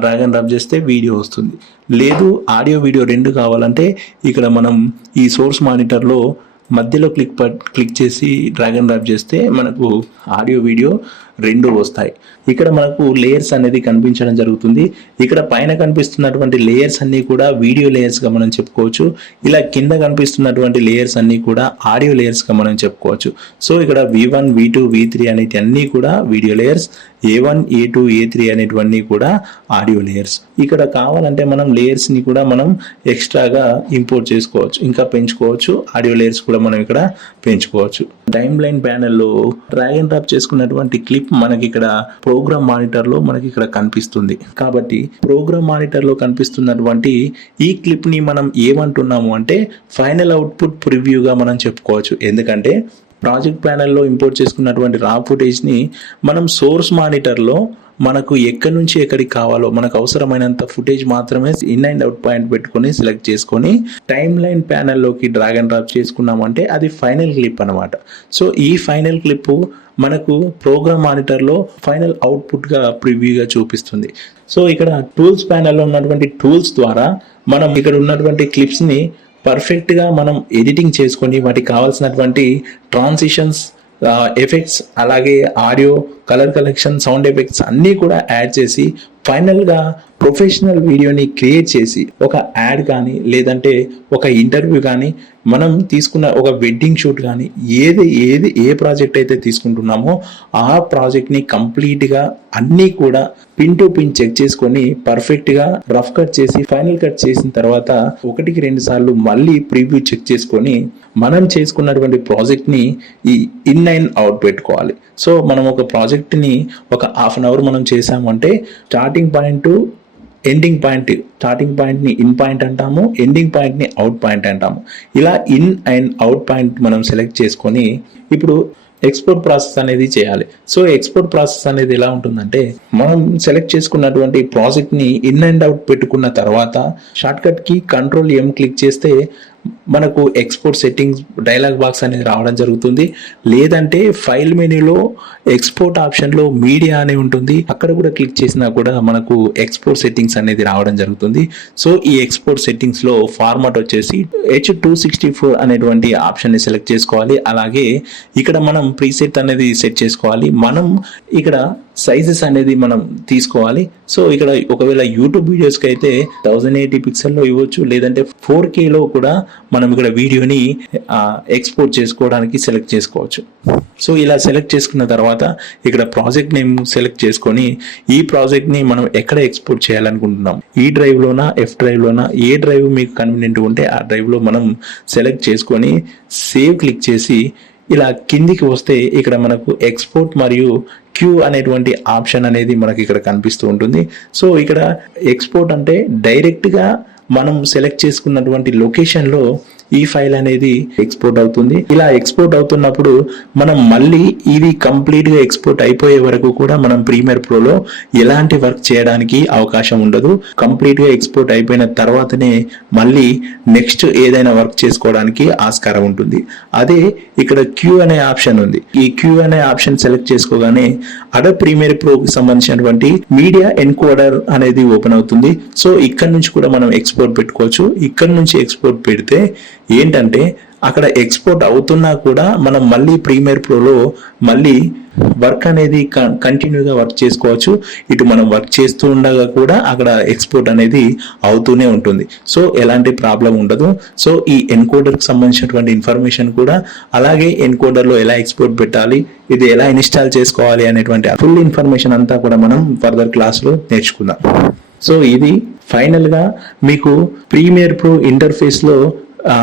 డ్రాగ్ అండ్ డ్రాప్ చేస్తే వీడియో వస్తుంది. లేదు ఆడియో వీడియో రెండు కావాలంటే ఇక్కడ మనం ఈ సోర్స్ మానిటర్లో మధ్యలో క్లిక్ చేసి డ్రాగ్ అండ్ డ్రాప్ చేస్తే మనకు ఆడియో వీడియో రెండు వస్తాయి. ఇక్కడ మనకు లేయర్స్ అనేది కనిపించడం జరుగుతుంది. ఇక్కడ పైన కనిపిస్తున్నటువంటి లేయర్స్ అన్నీ కూడా వీడియో లేయర్స్గా మనం చెప్పుకోవచ్చు. ఇలా కింద కనిపిస్తున్నటువంటి లేయర్స్ అన్నీ కూడా ఆడియో లేయర్స్గా మనం చెప్పుకోవచ్చు. సో ఇక్కడ V1, V2, V3 అనేటి అన్నీ కూడా video layers, A1, A2, A3 అనేటివన్నీ కూడా ఆడియో లేయర్స్. ఇక్కడ కావాలంటే మనం లేయర్స్ని కూడా మనం ఎక్స్ట్రాగా ఇంపోర్ట్ చేసుకోవచ్చు, ఇంకా పెంచుకోవచ్చు. ఆడియో లేయర్స్ కూడా మనం ఇక్కడ పెంచుకోవచ్చు. టైమ్ లైన్ ప్యానెల్లో డ్రాగ్ అండ్ డ్రాప్ చేసుకున్నటువంటి క్లిప్ మనకి ఇక్కడ ప్రోగ్రామ్ మానిటర్లో మనకి ఇక్కడ కనిపిస్తుంది. కాబట్టి ప్రోగ్రామ్ మానిటర్లో కనిపిస్తున్నటువంటి ఈ క్లిప్ని మనం ఏమంటున్నాము అంటే ఫైనల్ అవుట్పుట్ ప్రివ్యూగా మనం చెప్పుకోవచ్చు. ఎందుకంటే ప్రాజెక్ట్ ప్యానెల్లో ఇంపోర్ట్ చేసుకున్నటువంటి రా ఫుటేజ్ని మనం సోర్స్ మానిటర్లో మనకు ఎక్కడి నుంచి ఎక్కడికి కావాలో మనకు అవసరమైనంత ఫుటేజ్ మాత్రమే ఇన్ అండ్ అవుట్ పాయింట్ పెట్టుకొని సెలెక్ట్ చేసుకొని టైమ్ లైన్ ప్యానెల్లోకి డ్రాగ్ అండ్ డ్రాప్ చేసుకున్నామంటే అది ఫైనల్ క్లిప్ అనమాట. సో ఈ ఫైనల్ క్లిప్ మనకు ప్రోగ్రామ్ మానిటర్లో ఫైనల్ అవుట్పుట్గా ప్రివ్యూగా చూపిస్తుంది. సో ఇక్కడ టూల్స్ ప్యానెల్లో ఉన్నటువంటి టూల్స్ ద్వారా మనం ఇక్కడ ఉన్నటువంటి క్లిప్స్ని పర్ఫెక్ట్గా మనం ఎడిటింగ్ చేసుకొని వాటికి కావాల్సినటువంటి ట్రాన్సిషన్స్, ఎఫెక్ట్స్, అలాగే audio colour collection, sound effects అన్నీ కూడా యాడ్ చేసి ఫైనల్గా ప్రొఫెషనల్ వీడియోని క్రియేట్ చేసి ఒక యాడ్ కానీ లేదంటే ఒక ఇంటర్వ్యూ కానీ మనం తీసుకున్న ఒక వెడ్డింగ్ షూట్ కానీ ఏ ప్రాజెక్ట్ అయితే తీసుకుంటున్నామో ఆ ప్రాజెక్ట్ని కంప్లీట్గా అన్నీ కూడా పిన్ టు పిన్ చెక్ చేసుకొని పర్ఫెక్ట్గా రఫ్ కట్ చేసి ఫైనల్ కట్ చేసిన తర్వాత 1-2 సార్లు మళ్ళీ ప్రివ్యూ చెక్ చేసుకొని మనం చేసుకున్నటువంటి ప్రాజెక్ట్ని ఈ ఇన్ అండ్ అవుట్ పెట్టుకోవాలి. సో మనం ఒక ప్రాజెక్ట్ని ఒక హాఫ్ అన్ అవర్ మనం చేసామంటే starting point ending point, starting పాయింట్ని ఇన్ పాయింట్ అంటాము, ఎండింగ్ పాయింట్ని అవుట్ పాయింట్ అంటాము. ఇలా ఇన్ అండ్ అవుట్ పాయింట్ మనం సెలెక్ట్ చేసుకొని ఇప్పుడు ఎక్స్పోర్ట్ ప్రాసెస్ అనేది చేయాలి. సో ఎక్స్పోర్ట్ ప్రాసెస్ అనేది ఎలా ఉంటుందంటే మనం సెలెక్ట్ చేసుకున్నటువంటి ప్రాజెక్ట్ని ఇన్ అండ్ అవుట్ పెట్టుకున్న తర్వాత షార్ట్కట్కి Ctrl+M క్లిక్ చేస్తే మనకు ఎక్స్పోర్ట్ సెట్టింగ్స్ డైలాగ్ బాక్స్ అనేది రావడం జరుగుతుంది. లేదంటే ఫైల్ మెనూలో ఎక్స్పోర్ట్ ఆప్షన్లో మీడియా అని ఉంటుంది, అక్కడ కూడా క్లిక్ చేసినా కూడా మనకు ఎక్స్పోర్ట్ సెట్టింగ్స్ అనేది రావడం జరుగుతుంది. సో ఈ ఎక్స్పోర్ట్ సెట్టింగ్స్లో ఫార్మాట్ వచ్చేసి H264 అనేటువంటి ఆప్షన్ని సెలెక్ట్ చేసుకోవాలి. అలాగే ఇక్కడ మనం ప్రీసెట్ అనేది సెట్ చేసుకోవాలి. మనం ఇక్కడ సైజెస్ అనేది మనం తీసుకోవాలి. సో ఇక్కడ ఒకవేళ యూట్యూబ్ వీడియోస్కి అయితే 1080 పిక్సెల్లో ఇవ్వచ్చు, లేదంటే 4Kలో కూడా మనం ఇక్కడ వీడియోని ఎక్స్పోర్ట్ చేసుకోవడానికి సెలెక్ట్ చేసుకోవచ్చు. సో ఇలా సెలెక్ట్ చేసుకున్న తర్వాత ఇక్కడ ప్రాజెక్ట్ నేమ్ సెలెక్ట్ చేసుకొని ఈ ప్రాజెక్ట్ని మనం ఎక్కడ ఎక్స్పోర్ట్ చేయాలనుకుంటున్నాం, ఈ డ్రైవ్లోనా ఎఫ్ డ్రైవ్లోనా, ఏ డ్రైవ్ మీకు కన్వీనియంట్ ఉంటే ఆ డ్రైవ్లో మనం సెలెక్ట్ చేసుకొని సేవ్ క్లిక్ చేసి ఇలా కిందికి వస్తే ఇక్కడ మనకు ఎక్స్పోర్ట్ మరియు క్యూ అనేటువంటి ఆప్షన్ అనేది మనకి ఇక్కడ కనిపిస్తూ ఉంటుంది. సో ఇక్కడ ఎక్స్పోర్ట్ అంటే డైరెక్ట్గా మనం సెలెక్ట్ చేసుకున్నటువంటి లొకేషన్లో ఈ ఫైల్ అనేది ఎక్స్పోర్ట్ అవుతుంది. ఇలా ఎక్స్పోర్ట్ అవుతున్నప్పుడు మనం మళ్ళీ ఇది కంప్లీట్గా ఎక్స్పోర్ట్ అయిపోయే వరకు కూడా మనం ప్రీమియర్ ప్రోలో ఎలాంటి వర్క్ చేయడానికి అవకాశం ఉండదు. కంప్లీట్గా ఎక్స్పోర్ట్ అయిపోయిన తర్వాతనే మళ్ళీ నెక్స్ట్ ఏదైనా వర్క్ చేసుకోవడానికి ఆస్కారం ఉంటుంది. అదే ఇక్కడ క్యూ అనే ఆప్షన్ ఉంది. ఈ క్యూ అనే ఆప్షన్ సెలెక్ట్ చేసుకోగానే అడోబ్ ప్రీమియర్ ప్రోకి సంబంధించినటువంటి మీడియా ఎన్కోడర్ అనేది ఓపెన్ అవుతుంది. సో ఇక్కడ నుంచి కూడా మనం ఎక్స్పోర్ట్ పెట్టుకోవచ్చు. ఇక్కడ నుంచి ఎక్స్పోర్ట్ పెడితే ఏంటంటే అక్కడ ఎక్స్పోర్ట్ అవుతున్నా కూడా మనం మళ్ళీ ప్రీమియర్ ప్రోలో మళ్ళీ వర్క్ అనేది కంటిన్యూగా వర్క్ చేసుకోవచ్చు. ఇటు మనం వర్క్ చేస్తూ ఉండగా కూడా అక్కడ ఎక్స్పోర్ట్ అనేది అవుతూనే ఉంటుంది. సో ఎలాంటి ప్రాబ్లం ఉండదు. సో ఈ ఎన్కోడర్కి సంబంధించినటువంటి ఇన్ఫర్మేషన్ కూడా, అలాగే ఎన్కోడర్లో ఎలా ఎక్స్పోర్ట్ పెట్టాలి, ఇది ఎలా ఇన్స్టాల్ చేసుకోవాలి అనేటువంటి ఫుల్ ఇన్ఫర్మేషన్ అంతా కూడా మనం ఫర్దర్ క్లాస్లో నేర్చుకుందాం. సో ఇది ఫైనల్గా మీకు ప్రీమియర్ ప్రో ఇంటర్ఫేస్లో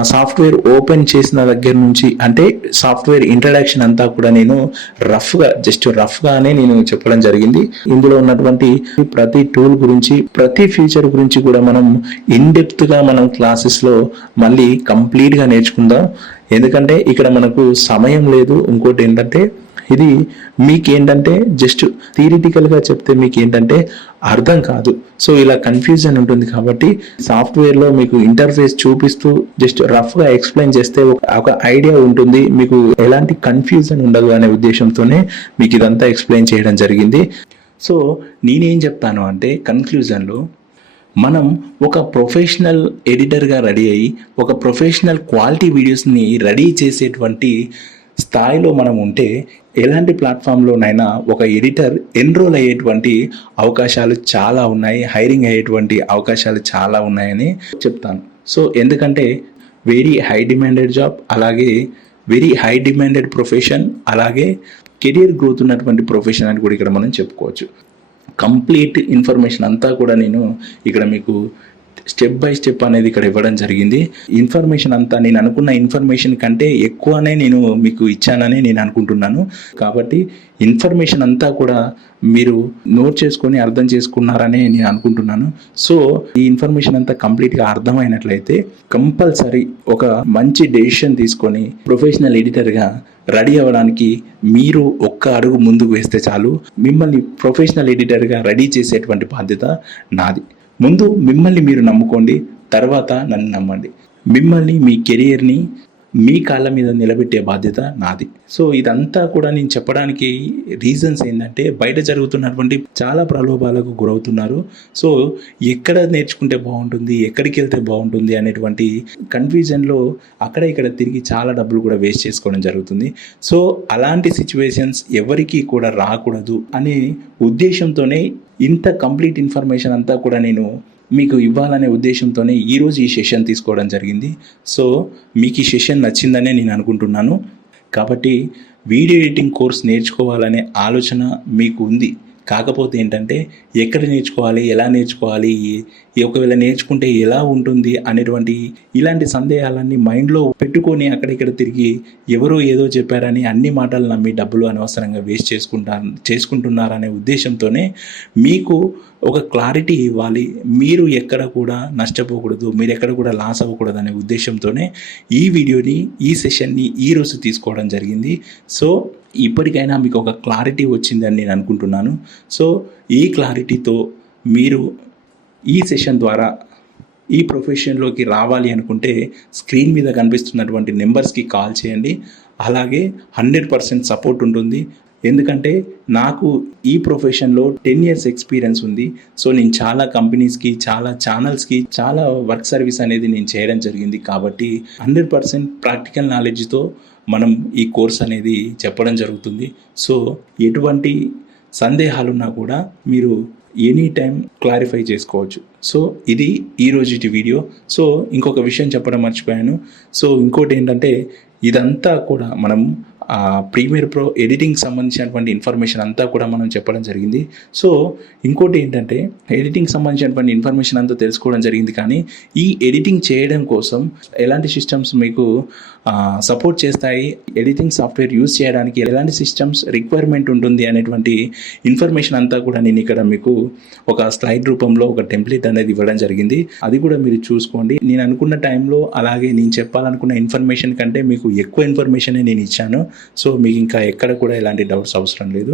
సాఫ్ట్వేర్ ఓపెన్ చేసిన దగ్గర నుంచి, అంటే సాఫ్ట్వేర్ ఇంట్రడక్షన్ అంతా కూడా నేను రఫ్గానే నేను చెప్పడం జరిగింది. ఇందులో ఉన్నటువంటి ప్రతి టూల్ గురించి, ప్రతి ఫీచర్ గురించి కూడా మనం ఇన్ డెప్త్ గా మనం క్లాసెస్లో మళ్ళీ కంప్లీట్గా నేర్చుకుందాం. ఎందుకంటే ఇక్కడ మనకు సమయం లేదు. ఇంకోటి ఏంటంటే ఇది మీకేంటంటే జస్ట్ థియరిటికల్గా చెప్తే మీకేంటంటే అర్థం కాదు. సో ఇలా కన్ఫ్యూజన్ ఉంటుంది. కాబట్టి సాఫ్ట్వేర్లో మీకు ఇంటర్ఫేస్ చూపిస్తూ జస్ట్ రఫ్గా ఎక్స్ప్లెయిన్ చేస్తే ఒక ఐడియా ఉంటుంది, మీకు ఎలాంటి కన్ఫ్యూజన్ ఉండదు అనే ఉద్దేశంతోనే మీకు ఇదంతా ఎక్స్ప్లెయిన్ చేయడం జరిగింది. సో నేనేం చెప్తాను అంటే కన్క్లూజన్లో మనం ఒక ప్రొఫెషనల్ ఎడిటర్గా రెడీ అయ్యి ఒక ప్రొఫెషనల్ క్వాలిటీ వీడియోస్ని రెడీ చేసేటువంటి స్థాయిలో మనం ఉంటే ఎలాంటి ప్లాట్ఫామ్లోనైనా ఒక ఎడిటర్ ఎన్రోల్ అయ్యేటువంటి అవకాశాలు చాలా ఉన్నాయి, హైరింగ్ అయ్యేటువంటి అవకాశాలు చాలా ఉన్నాయని చెప్తాను. సో ఎందుకంటే వెరీ హై డిమాండెడ్ జాబ్, అలాగే వెరీ హై డిమాండెడ్ ప్రొఫెషన్, అలాగే కెరియర్ గ్రోత్ ఉన్నటువంటి ప్రొఫెషన్ అని కూడా ఇక్కడ మనం చెప్పుకోవచ్చు. కంప్లీట్ ఇన్ఫర్మేషన్ అంతా కూడా నేను ఇక్కడ మీకు స్టెప్ బై స్టెప్ అనేది ఇక్కడ ఇవ్వడం జరిగింది. ఇన్ఫర్మేషన్ అంతా నేను అనుకున్న ఇన్ఫర్మేషన్ కంటే ఎక్కువనే నేను మీకు ఇచ్చానని నేను అనుకుంటున్నాను. కాబట్టి ఇన్ఫర్మేషన్ అంతా కూడా మీరు నోట్ చేసుకొని అర్థం చేసుకున్నారని నేను అనుకుంటున్నాను. సో ఈ ఇన్ఫర్మేషన్ అంతా కంప్లీట్గా అర్థమైనట్లయితే కంపల్సరీ ఒక మంచి డెసిషన్ తీసుకొని ప్రొఫెషనల్ ఎడిటర్గా రెడీ అవ్వడానికి మీరు ఒక్క అడుగు ముందుకు వేస్తే చాలు. మిమ్మల్ని ప్రొఫెషనల్ ఎడిటర్గా రెడీ చేసేటువంటి బాధ్యత నాది. ముందు మిమ్మల్ని మీరు నమ్ముకోండి, తర్వాత నన్ను నమ్మండి. మిమ్మల్ని, మీ కెరియర్ని మీ కాళ్ళ మీద నిలబెట్టే బాధ్యత నాది. సో ఇదంతా కూడా నేను చెప్పడానికి రీజన్స్ ఏంటంటే, బయట జరుగుతున్నటువంటి చాలా ప్రలోభాలకు గురవుతున్నారు. సో ఎక్కడ నేర్చుకుంటే బాగుంటుంది, ఎక్కడికి వెళ్తే బాగుంటుంది అనేటువంటి కన్ఫ్యూజన్లో అక్కడ ఇక్కడ తిరిగి చాలా డబ్బులు కూడా వేస్ట్ చేసుకోవడం జరుగుతుంది. సో అలాంటి సిచ్యువేషన్స్ ఎవరికి కూడా రాకూడదు అనే ఉద్దేశంతోనే ఇంత కంప్లీట్ ఇన్ఫర్మేషన్ అంతా కూడా నేను మీకు ఇవ్వాలనే ఉద్దేశంతోనే ఈరోజు ఈ సెషన్ తీసుకోవడం జరిగింది. సో మీకు ఈ సెషన్ నచ్చిందనే నేను అనుకుంటున్నాను. కాబట్టి వీడియో ఎడిటింగ్ కోర్స్ నేర్చుకోవాలనే ఆలోచన మీకు ఉంది. కాకపోతే ఏంటంటే ఎక్కడ నేర్చుకోవాలి, ఎలా నేర్చుకోవాలి, ఒకవేళ నేర్చుకుంటే ఎలా ఉంటుంది అనేటువంటి ఇలాంటి సందేహాలన్నీ మైండ్లో పెట్టుకొని అక్కడిక్కడ తిరిగి ఎవరో ఏదో చెప్పారని అన్ని మాటలు నమ్మి డబ్బులు అనవసరంగా వేస్ట్ చేసుకుంటున్నారనే ఉద్దేశంతోనే మీకు ఒక క్లారిటీ ఇవ్వాలి. మీరు ఎక్కడ కూడా నష్టపోకూడదు, మీరు ఎక్కడ కూడా లాస్ అవ్వకూడదు అనే ఉద్దేశంతోనే ఈ వీడియోని, ఈ సెషన్ని ఈరోజు తీసుకోవడం జరిగింది. సో ఇప్పటికైనా మీకు ఒక క్లారిటీ వచ్చిందని నేను అనుకుంటున్నాను. సో ఈ క్లారిటీతో మీరు ఈ సెషన్ ద్వారా ఈ ప్రొఫెషన్లోకి రావాలి అనుకుంటే స్క్రీన్ మీద కనిపిస్తున్నటువంటి నెంబర్స్కి కాల్ చేయండి. అలాగే 100% సపోర్ట్ ఉంటుంది. ఎందుకంటే నాకు ఈ ప్రొఫెషన్లో 10 years ఎక్స్పీరియన్స్ ఉంది. సో నేను చాలా కంపెనీస్కి, చాలా ఛానల్స్కి, చాలా వర్క్ సర్వీస్ అనేది నేను చేయడం జరిగింది. కాబట్టి 100% ప్రాక్టికల్ నాలెడ్జ్తో మనం ఈ కోర్స్ అనేది చెప్పడం జరుగుతుంది. సో ఎటువంటి సందేహాలున్నా కూడా మీరు ఎనీ టైం క్లారిఫై చేసుకోవచ్చు. సో ఇది ఈరోజుటి వీడియో. సో ఇంకొక విషయం చెప్పడం మర్చిపోయాను. సో ఇంకోటి ఏంటంటే, ఇదంతా కూడా మనం ప్రీమియర్ ప్రో ఎడిటింగ్ సంబంధించినటువంటి ఇన్ఫర్మేషన్ అంతా కూడా మనం చెప్పడం జరిగింది. సో ఇంకోటి ఏంటంటే, ఎడిటింగ్ సంబంధించినటువంటి ఇన్ఫర్మేషన్ అంతా తెలుసుకోవడం జరిగింది. కానీ ఈ ఎడిటింగ్ చేయడం కోసం ఎలాంటి సిస్టమ్స్ మీకు సపోర్ట్ చేస్తాయి, ఎడిటింగ్ సాఫ్ట్వేర్ యూజ్ చేయడానికి ఎలాంటి సిస్టమ్స్ రిక్వైర్మెంట్ ఉంటుంది అనేటువంటి ఇన్ఫర్మేషన్ అంతా కూడా నేను ఇక్కడ మీకు ఒక స్లైడ్ రూపంలో ఒక టెంప్లెట్ అనేది ఇవ్వడం జరిగింది. అది కూడా మీరు చూసుకోండి. నేను అనుకున్న టైంలో, అలాగే నేను చెప్పాలనుకున్న ఇన్ఫర్మేషన్ కంటే మీకు ఎక్కువ ఇన్ఫర్మేషనే నేను ఇచ్చాను. సో మీకు ఇంకా ఎక్కడ కూడా ఎలాంటి డౌట్స్ అవసరం లేదు.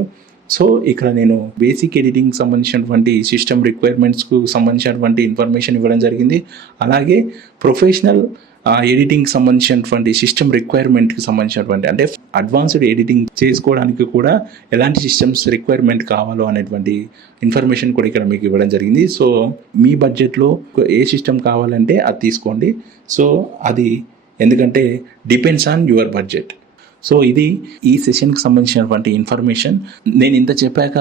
సో ఇక్కడ నేను బేసిక్ ఎడిటింగ్ సంబంధించినటువంటి సిస్టమ్ రిక్వైర్మెంట్స్కు సంబంధించినటువంటి ఇన్ఫర్మేషన్ ఇవ్వడం జరిగింది. అలాగే ప్రొఫెషనల్ ఎడిటింగ్ సంబంధించినటువంటి సిస్టమ్ రిక్వైర్మెంట్కి సంబంధించినటువంటి, అంటే అడ్వాన్స్డ్ ఎడిటింగ్ చేసుకోవడానికి కూడా ఎలాంటి సిస్టమ్స్ రిక్వైర్మెంట్ కావాలో అనేటువంటి ఇన్ఫర్మేషన్ కూడా ఇక్కడ మీకు ఇవ్వడం జరిగింది. సో మీ బడ్జెట్లో ఏ సిస్టమ్ కావాలంటే అది తీసుకోండి. సో అది ఎందుకంటే depends on your budget. So ఇది ఈ సెషన్కి సంబంధించినటువంటి ఇన్ఫర్మేషన్. నేను ఇంత చెప్పాక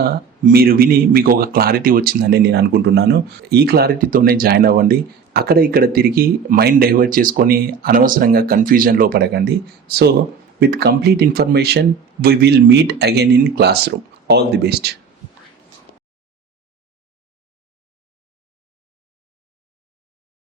మీరు విని మీకు ఒక క్లారిటీ వచ్చిందని నేను అనుకుంటున్నాను. ఈ క్లారిటీతోనే జాయిన్ అవ్వండి. అక్కడ ఇక్కడ తిరిగి మైండ్ డైవర్ట్ చేసుకొని అనవసరంగా కన్ఫ్యూజన్లో పడకండి. So with complete information we will meet again in classroom. All the best.